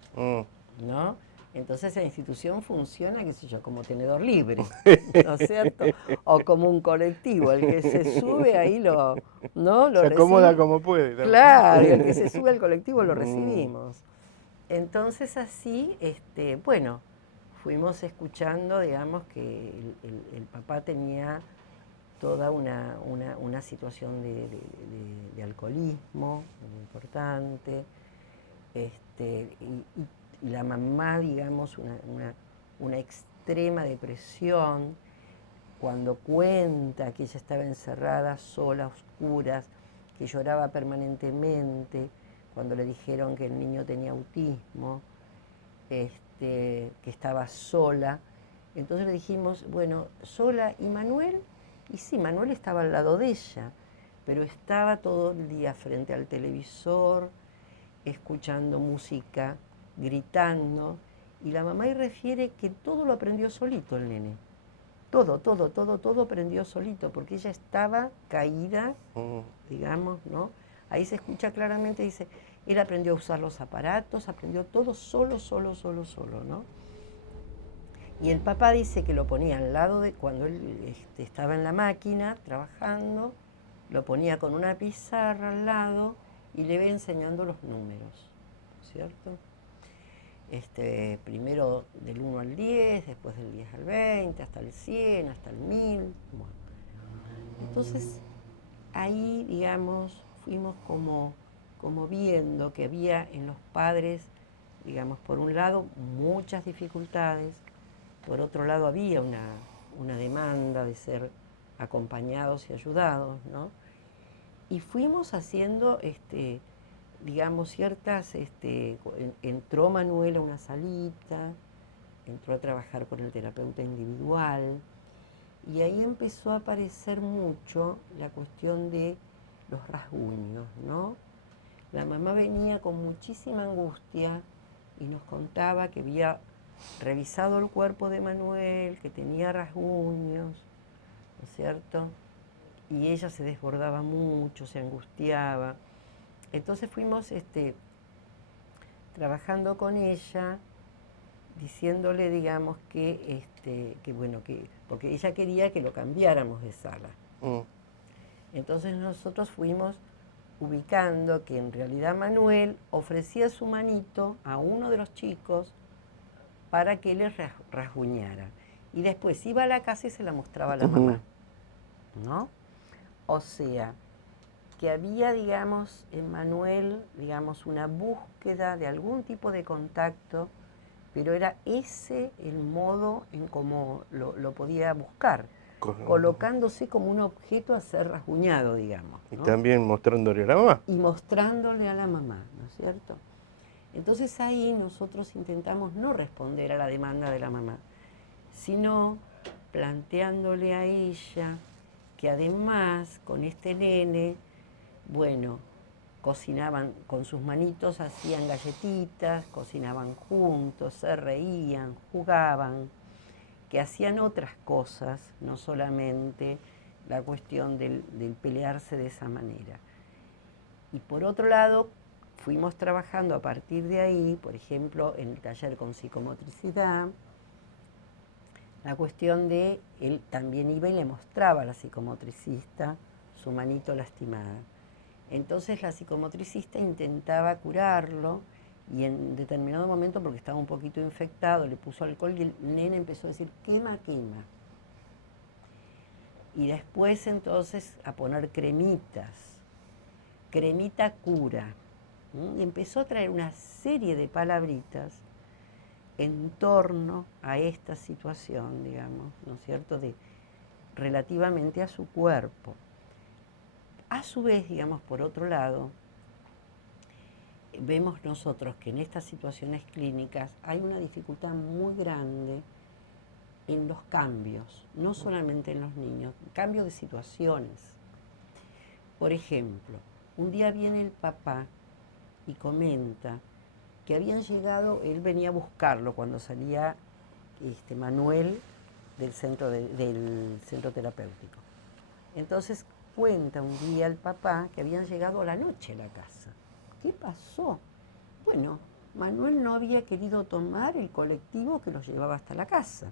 ¿no? Entonces la institución funciona, qué sé yo, como tenedor libre, ¿no es cierto? O como un colectivo, el que se sube ahí ¿no? Se acomoda como puede. También. Claro, el que se sube al colectivo lo recibimos. Entonces así, bueno, fuimos escuchando, digamos, que el papá tenía toda una situación de alcoholismo muy importante, y la mamá, digamos, una extrema depresión, cuando cuenta que ella estaba encerrada, sola, a oscuras, que lloraba permanentemente, cuando le dijeron que el niño tenía autismo, que estaba sola. Entonces le dijimos, bueno, sola, ¿y Manuel? Y sí, Manuel estaba al lado de ella, pero estaba todo el día frente al televisor, escuchando música, gritando, y la mamá ahí refiere que todo lo aprendió solito el nene. Todo aprendió solito, porque ella estaba caída, digamos, ¿no? Ahí se escucha claramente, dice, él aprendió a usar los aparatos, aprendió todo solo, ¿no? Y el papá dice que lo ponía al lado de, cuando él estaba en la máquina trabajando, lo ponía con una pizarra al lado y le iba enseñando los números, ¿cierto? Primero del 1 al 10, después del 10 al 20, hasta el 100, hasta el 1000. Bueno. Entonces, ahí, digamos, fuimos como viendo que había en los padres, digamos, por un lado, muchas dificultades, por otro lado había una demanda de ser acompañados y ayudados, ¿no? Y fuimos haciendo, digamos, ciertas, entró Manuel a una salita, entró a trabajar con el terapeuta individual y ahí empezó a aparecer mucho la cuestión de los rasguños, ¿no? La mamá venía con muchísima angustia y nos contaba que había revisado el cuerpo de Manuel, que tenía rasguños, ¿no es cierto? Y ella se desbordaba mucho, se angustiaba. Entonces fuimos trabajando con ella, diciéndole, digamos, porque ella quería que lo cambiáramos de sala. Entonces nosotros fuimos ubicando que en realidad Manuel ofrecía su manito a uno de los chicos para que le rasguñara. Y después iba a la casa y se la mostraba a la mamá, ¿no? O sea, que había, digamos, en Manuel, digamos, una búsqueda de algún tipo de contacto, pero era ese el modo en cómo lo podía buscar, colocándose como un objeto a ser rasguñado, digamos, ¿no? Y también mostrándole a la mamá. Y mostrándole a la mamá, ¿no es cierto? Entonces ahí nosotros intentamos no responder a la demanda de la mamá, sino planteándole a ella que además con este nene, bueno, cocinaban con sus manitos, hacían galletitas, cocinaban juntos, se reían, jugaban, que hacían otras cosas, no solamente la cuestión del pelearse de esa manera. Y por otro lado, fuimos trabajando a partir de ahí, por ejemplo, en el taller con psicomotricidad, la cuestión de, él también iba y le mostraba a la psicomotricista su manito lastimada. Entonces la psicomotricista intentaba curarlo y en determinado momento, porque estaba un poquito infectado, le puso alcohol y el nene empezó a decir, quema, quema. Y después entonces a poner cremitas, cremita cura. Y empezó a traer una serie de palabritas en torno a esta situación, digamos, ¿no es cierto?, de relativamente a su cuerpo. A su vez, digamos, por otro lado, vemos nosotros que en estas situaciones clínicas hay una dificultad muy grande en los cambios, no solamente en los niños, cambios de situaciones. Por ejemplo, un día viene el papá y comenta que habían llegado, él venía a buscarlo cuando salía Manuel del centro terapéutico. Entonces cuenta un día el papá que habían llegado a la noche a la casa. ¿Qué pasó? Bueno, Manuel no había querido tomar el colectivo que los llevaba hasta la casa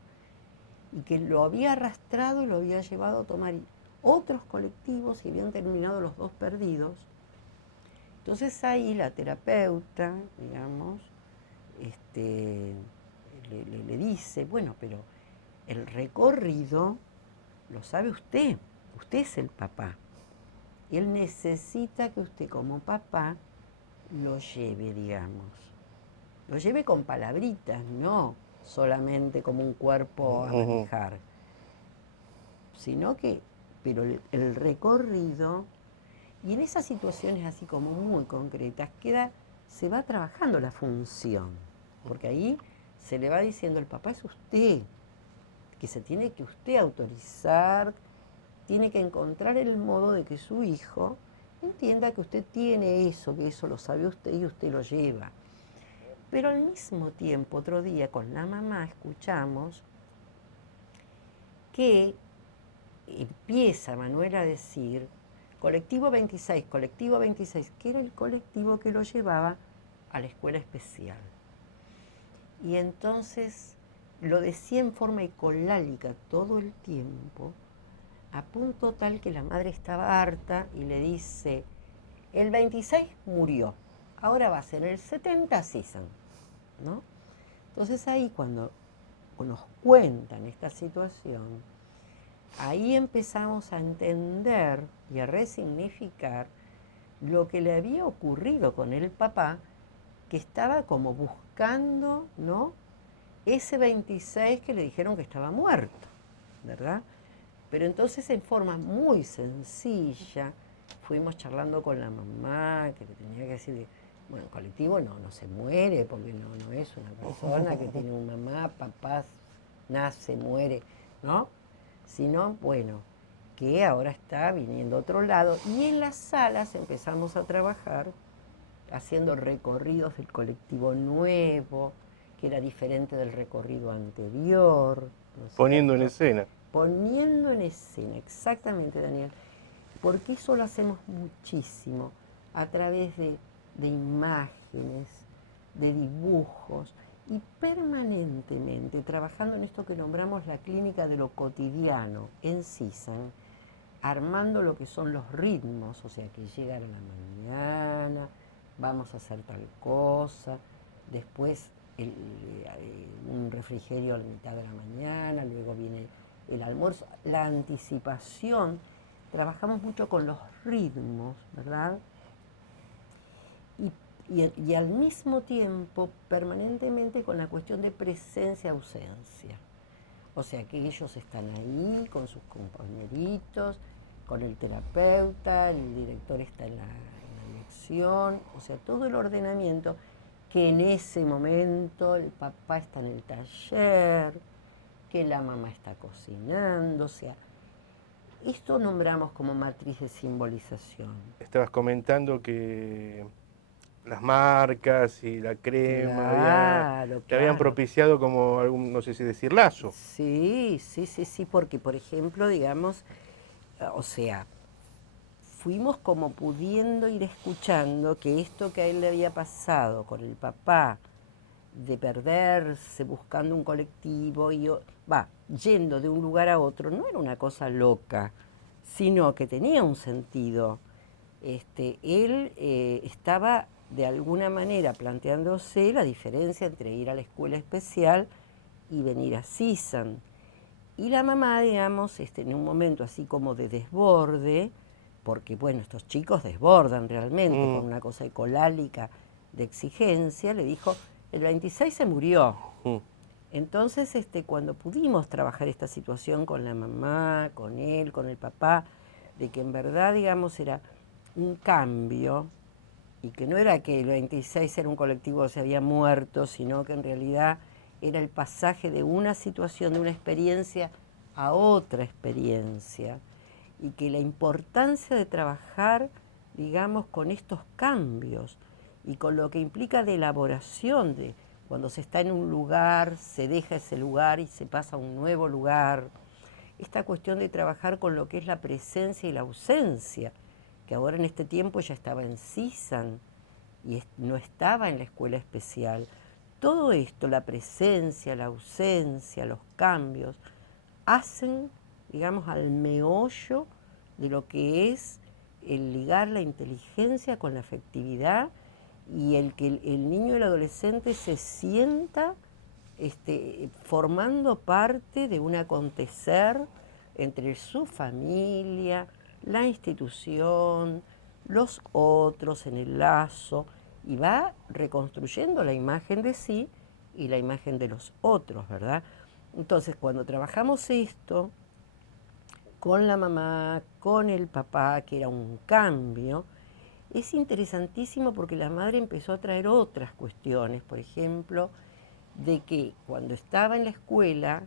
y que lo había arrastrado y lo había llevado a tomar otros colectivos y habían terminado los dos perdidos. Entonces ahí la terapeuta, digamos, le dice, bueno, pero el recorrido lo sabe usted es el papá. Y él necesita que usted como papá lo lleve, digamos. Lo lleve con palabritas, no solamente como un cuerpo a manejar. Sino que, pero el recorrido, y en esas situaciones así como muy concretas, se va trabajando la función. Porque ahí se le va diciendo, el papá es usted, que se tiene que usted autorizar, tiene que encontrar el modo de que su hijo entienda que usted tiene eso, que eso lo sabe usted y usted lo lleva. Pero al mismo tiempo, otro día con la mamá escuchamos que empieza Manuel a decir, colectivo 26, que era el colectivo que lo llevaba a la escuela especial. Y entonces lo decía en forma ecolálica todo el tiempo, a punto tal que la madre estaba harta y le dice, el 26 murió, ahora va a ser el 70 Sisan, ¿no? Entonces ahí cuando nos cuentan esta situación, ahí empezamos a entender y a resignificar lo que le había ocurrido con el papá, que estaba como buscando, ¿no?, ese 26 que le dijeron que estaba muerto, ¿verdad? Pero entonces en forma muy sencilla fuimos charlando con la mamá, que le tenía que decir, Bueno, el colectivo no se muere, porque no es una persona que tiene una mamá, papás, nace, muere, ¿no? Sino, bueno, que ahora está viniendo a otro lado. Y en las salas empezamos a trabajar haciendo recorridos del colectivo nuevo, que era diferente del recorrido anterior, ¿no es Poniendo en cierto? escena. Poniendo en escena, exactamente, Daniel, porque eso lo hacemos muchísimo a través de imágenes, de dibujos y permanentemente trabajando en esto que nombramos la clínica de lo cotidiano en CISAN, armando lo que son los ritmos, o sea, que llegan a la mañana, vamos a hacer tal cosa, después un refrigerio a la mitad de la mañana, luego viene el almuerzo, la anticipación. Trabajamos mucho con los ritmos, ¿verdad? Y al mismo tiempo, permanentemente con la cuestión de presencia-ausencia. O sea, que ellos están ahí con sus compañeritos, con el terapeuta, el director está en la lección, o sea, todo el ordenamiento que en ese momento el papá está en el taller, que la mamá está cocinando, o sea, esto nombramos como matriz de simbolización. Estabas comentando que las marcas y la crema Claro, te habían claro. propiciado como algún, no sé si decir, lazo. Sí, porque por ejemplo, digamos, o sea, fuimos como pudiendo ir escuchando que esto que a él le había pasado con el papá, de perderse buscando un colectivo y yendo de un lugar a otro, no era una cosa loca, sino que tenía un sentido. Él estaba de alguna manera planteándose la diferencia entre ir a la escuela especial y venir a CISAN. Y la mamá, digamos, en un momento así como de desborde, porque bueno, estos chicos desbordan realmente con una cosa ecolálica de exigencia, le dijo, el 26 se murió. Entonces, cuando pudimos trabajar esta situación con la mamá, con él, con el papá, de que en verdad, digamos, era un cambio, y que no era que el 26 era un colectivo que se había muerto, sino que en realidad era el pasaje de una situación, de una experiencia a otra experiencia, y que la importancia de trabajar, digamos, con estos cambios y con lo que implica de elaboración, de cuando se está en un lugar, se deja ese lugar y se pasa a un nuevo lugar, esta cuestión de trabajar con lo que es la presencia y la ausencia, que ahora en este tiempo ya estaba en CISAN y no estaba en la escuela especial. Todo esto, la presencia, la ausencia, los cambios, hacen, digamos, al meollo de lo que es el ligar la inteligencia con la afectividad y el que el niño y el adolescente se sienta formando parte de un acontecer entre su familia, la institución, los otros en el lazo, y va reconstruyendo la imagen de sí y la imagen de los otros, ¿verdad? Entonces, cuando trabajamos esto con la mamá, con el papá, que era un cambio, es interesantísimo porque la madre empezó a traer otras cuestiones, por ejemplo, de que cuando estaba en la escuela,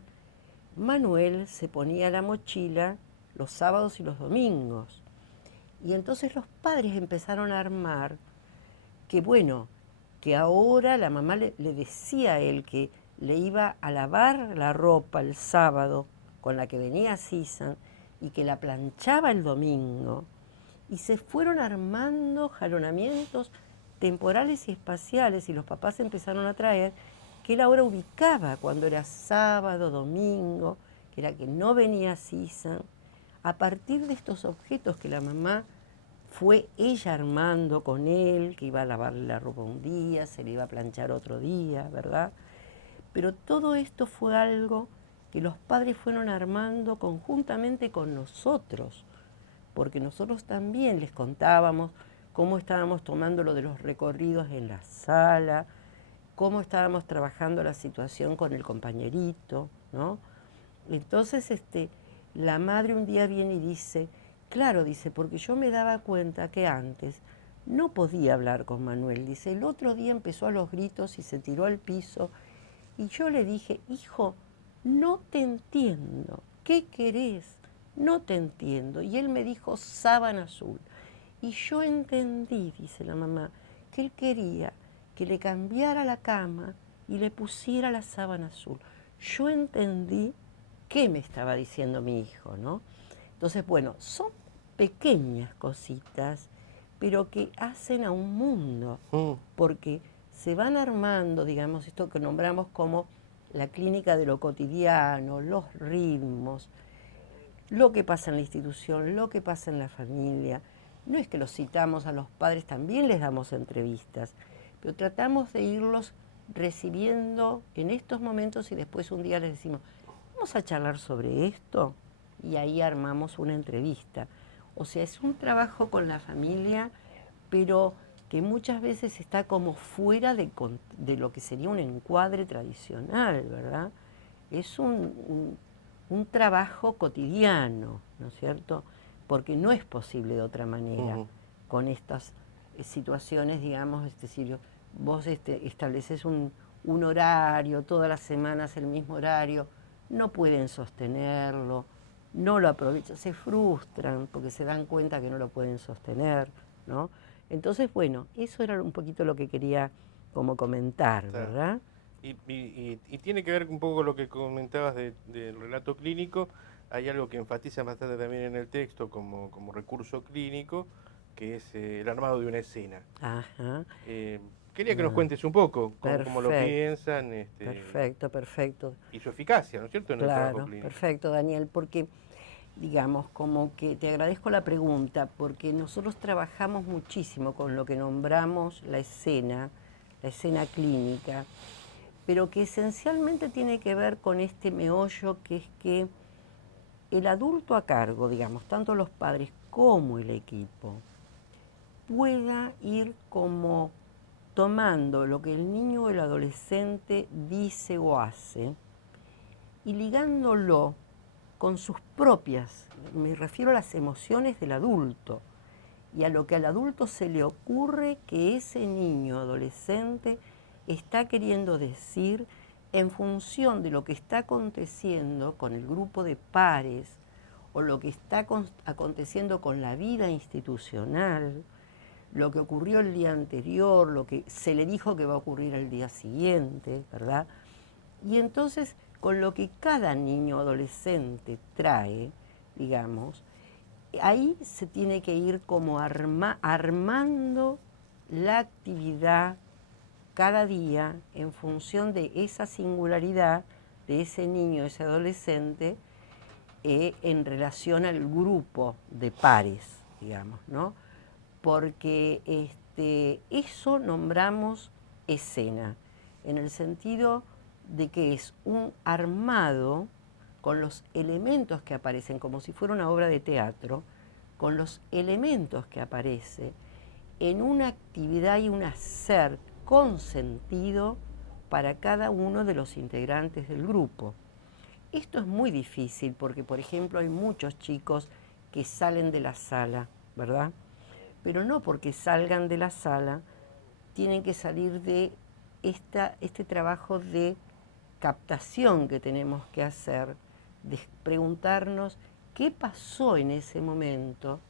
Manuel se ponía la mochila los sábados y los domingos. Y entonces los padres empezaron a armar que, bueno, que ahora la mamá le decía a él que le iba a lavar la ropa el sábado con la que venía a CISAN y que la planchaba el domingo. Y se fueron armando jalonamientos temporales y espaciales y los papás empezaron a traer que él ahora ubicaba cuando era sábado, domingo, que era que no venía a CISAN, a partir de estos objetos que la mamá fue ella armando con él, que iba a lavarle la ropa un día, se le iba a planchar otro día, ¿verdad? Pero todo esto fue algo que los padres fueron armando conjuntamente con nosotros, porque nosotros también les contábamos cómo estábamos tomando lo de los recorridos en la sala, cómo estábamos trabajando la situación con el compañerito, ¿no? Entonces, la madre un día viene y dice, claro, dice, porque yo me daba cuenta que antes no podía hablar con Manuel. Dice, el otro día empezó a los gritos y se tiró al piso. Y yo le dije, hijo, no te entiendo. ¿Qué querés? No te entiendo. Y él me dijo, sábana azul. Y yo entendí, dice la mamá, que él quería que le cambiara la cama y le pusiera la sábana azul. Yo entendí qué me estaba diciendo mi hijo, ¿no? Entonces, bueno, son pequeñas cositas, pero que hacen a un mundo, porque se van armando, digamos, esto que nombramos como la clínica de lo cotidiano, los ritmos, lo que pasa en la institución, lo que pasa en la familia. No es que los citamos a los padres, también les damos entrevistas, pero tratamos de irlos recibiendo en estos momentos y después un día les decimos, vamos a charlar sobre esto y ahí armamos una entrevista. O sea, es un trabajo con la familia, pero que muchas veces está como fuera de lo que sería un encuadre tradicional, ¿verdad? Es un trabajo cotidiano, ¿no es cierto? Porque no es posible de otra manera con estas situaciones, digamos, si vos estableces un horario, todas las semanas el mismo horario, no pueden sostenerlo, no lo aprovechan, se frustran porque se dan cuenta que no lo pueden sostener, ¿no? Entonces, bueno, eso era un poquito lo que quería como comentar, ¿verdad? Y tiene que ver un poco con lo que comentabas del relato clínico. Hay algo que enfatiza bastante también en el texto como recurso clínico, que es el armado de una escena. Ajá. Quería que nos cuentes un poco cómo lo Perfecto. piensan Perfecto, perfecto. y su eficacia, ¿no es cierto?, en el trabajo Claro, clínico. perfecto, Daniel, porque, digamos, como que te agradezco la pregunta, porque nosotros trabajamos muchísimo con lo que nombramos la escena clínica, pero que esencialmente tiene que ver con este meollo que es que el adulto a cargo, digamos, tanto los padres como el equipo, pueda ir como tomando lo que el niño o el adolescente dice o hace y ligándolo con sus propias, me refiero a las emociones del adulto y a lo que al adulto se le ocurre que ese niño o adolescente está queriendo decir en función de lo que está aconteciendo con el grupo de pares o lo que está aconteciendo con la vida institucional, lo que ocurrió el día anterior, lo que se le dijo que va a ocurrir el día siguiente, ¿verdad? Y entonces, con lo que cada niño o adolescente trae, digamos, ahí se tiene que ir como armando la actividad cada día en función de esa singularidad de ese niño, ese adolescente, en relación al grupo de pares, digamos, ¿no? Porque eso nombramos escena, en el sentido de que es un armado con los elementos que aparecen, como si fuera una obra de teatro, con los elementos que aparece en una actividad y un hacer con sentido para cada uno de los integrantes del grupo. Esto es muy difícil porque, por ejemplo, hay muchos chicos que salen de la sala, ¿verdad? Pero no porque salgan de la sala, tienen que salir de este trabajo de captación que tenemos que hacer, de preguntarnos qué pasó en ese momento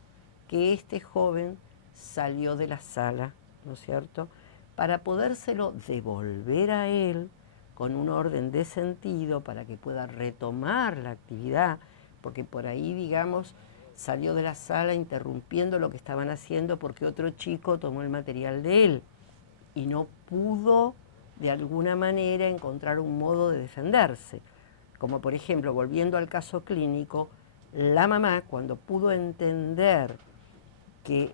que este joven salió de la sala, ¿no es cierto?, para podérselo devolver a él con un orden de sentido para que pueda retomar la actividad, porque por ahí, digamos, salió de la sala interrumpiendo lo que estaban haciendo porque otro chico tomó el material de él y no pudo de alguna manera encontrar un modo de defenderse. Como por ejemplo, volviendo al caso clínico, la mamá, cuando pudo entender que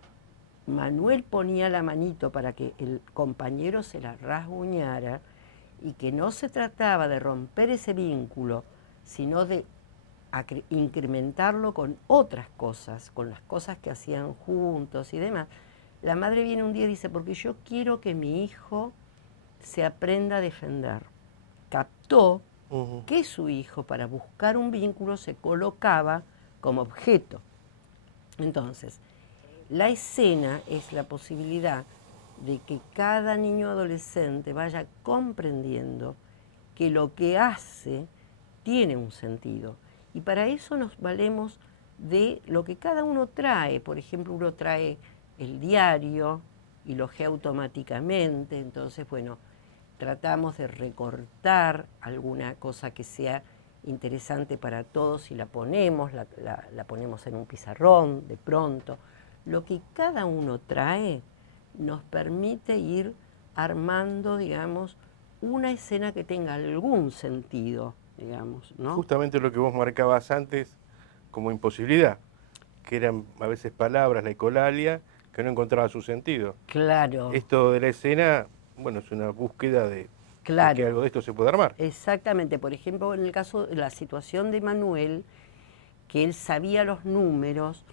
Manuel ponía la manito para que el compañero se la rasguñara y que no se trataba de romper ese vínculo, sino de incrementarlo con otras cosas, con las cosas que hacían juntos y demás. La madre viene un día y dice, porque yo quiero que mi hijo se aprenda a defender. Captó que su hijo, para buscar un vínculo, se colocaba como objeto. Entonces, La escena es la posibilidad de que cada niño adolescente vaya comprendiendo que lo que hace tiene un sentido. Y para eso nos valemos de lo que cada uno trae. Por ejemplo, uno trae el diario y lo ojea automáticamente. Entonces, bueno, tratamos de recortar alguna cosa que sea interesante para todos y la ponemos, la ponemos en un pizarrón de pronto. Lo que cada uno trae nos permite ir armando, digamos, una escena que tenga algún sentido, digamos, ¿no? Justamente lo que vos marcabas antes como imposibilidad, que eran a veces palabras, la ecolalia, que no encontraba su sentido. Claro. Esto de la escena, bueno, es una búsqueda de que Claro, algo de esto se pueda armar. exactamente. Por ejemplo, en el caso de la situación de Manuel, que él sabía los números,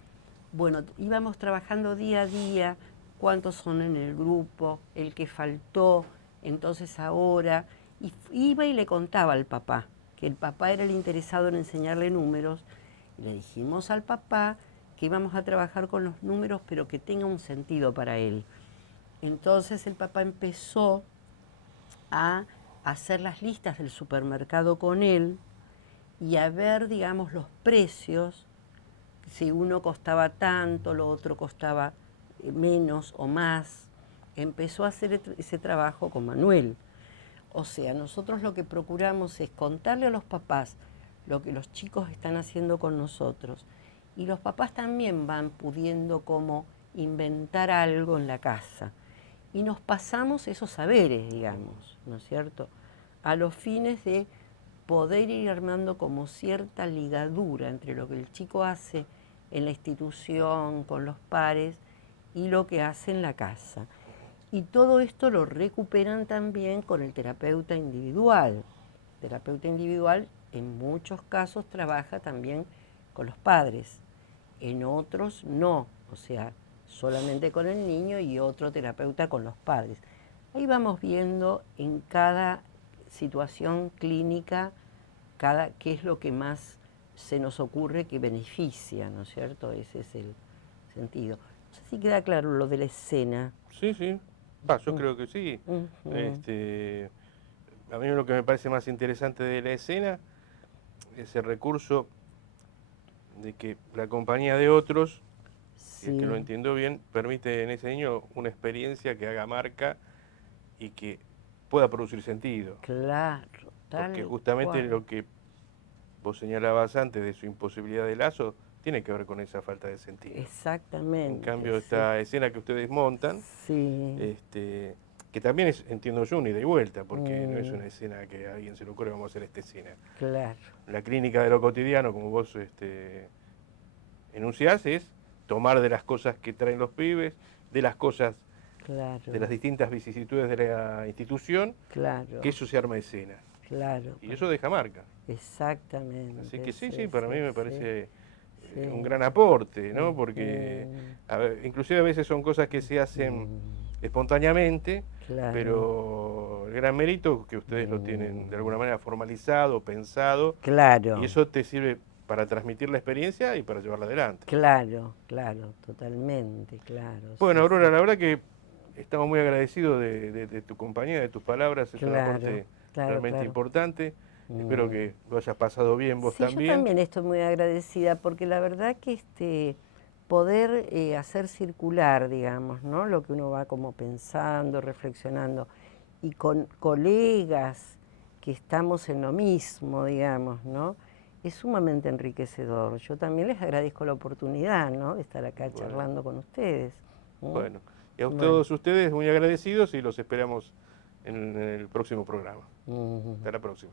bueno, íbamos trabajando día a día, cuántos son en el grupo, el que faltó, entonces ahora, y iba y le contaba al papá, que el papá era el interesado en enseñarle números, y le dijimos al papá que íbamos a trabajar con los números, pero que tenga un sentido para él. Entonces el papá empezó a hacer las listas del supermercado con él y a ver, digamos, los precios, si uno costaba tanto, lo otro costaba menos o más. Empezó a hacer ese trabajo con Manuel. O sea, nosotros lo que procuramos es contarle a los papás lo que los chicos están haciendo con nosotros. Y los papás también van pudiendo como inventar algo en la casa. Y nos pasamos esos saberes, digamos, ¿no es cierto? A los fines de poder ir armando como cierta ligadura entre lo que el chico hace en la institución, con los pares, y lo que hace en la casa. Y todo esto lo recuperan también con el terapeuta individual. El terapeuta individual en muchos casos trabaja también con los padres, en otros no, o sea, solamente con el niño y otro terapeuta con los padres. Ahí vamos viendo en cada situación clínica qué es lo que más se nos ocurre que beneficia, ¿no es cierto? Ese es el sentido. No sé si queda claro lo de la escena. Sí, sí. Yo creo que sí. A mí lo que me parece más interesante de la escena es el recurso de que la compañía de otros, si es que lo entiendo bien, permite en ese niño una experiencia que haga marca y que pueda producir sentido. Claro, tal Porque justamente cual. lo que vos señalabas antes de su imposibilidad de lazo tiene que ver con esa falta de sentido. Exactamente. En cambio, sí. esta escena que ustedes montan, Sí. que también es, entiendo yo, una ida y vuelta, porque no es una escena que a alguien se le ocurre, vamos a hacer esta escena. Claro. La clínica de lo cotidiano, como vos enunciás, es tomar de las cosas que traen los pibes, de las cosas, Claro. de las distintas vicisitudes de la institución, Claro. que eso se arma escena. Claro. Y eso deja marca. Exactamente. Así que sí, para mí me parece sí. un gran aporte, ¿no? Porque inclusive a veces son cosas que se hacen espontáneamente, Claro. pero el gran mérito es que ustedes lo tienen de alguna manera formalizado, pensado, Claro. y eso te sirve para transmitir la experiencia y para llevarla adelante. Claro, claro, totalmente, claro. Bueno, sí, Aurora, sí. la verdad que estamos muy agradecidos de tu compañía, de tus palabras, es un Claro, aporte claro, realmente claro. importante. Espero que lo hayas pasado bien vos Sí, también. yo también estoy muy agradecida porque la verdad que poder hacer circular, digamos, ¿no? Lo que uno va como pensando, reflexionando, y con colegas que estamos en lo mismo, digamos, ¿no? Es sumamente enriquecedor. Yo también les agradezco la oportunidad, ¿no? De estar acá charlando con ustedes. Bueno, y a todos ustedes muy agradecidos y los esperamos en el próximo programa. Hasta la próxima.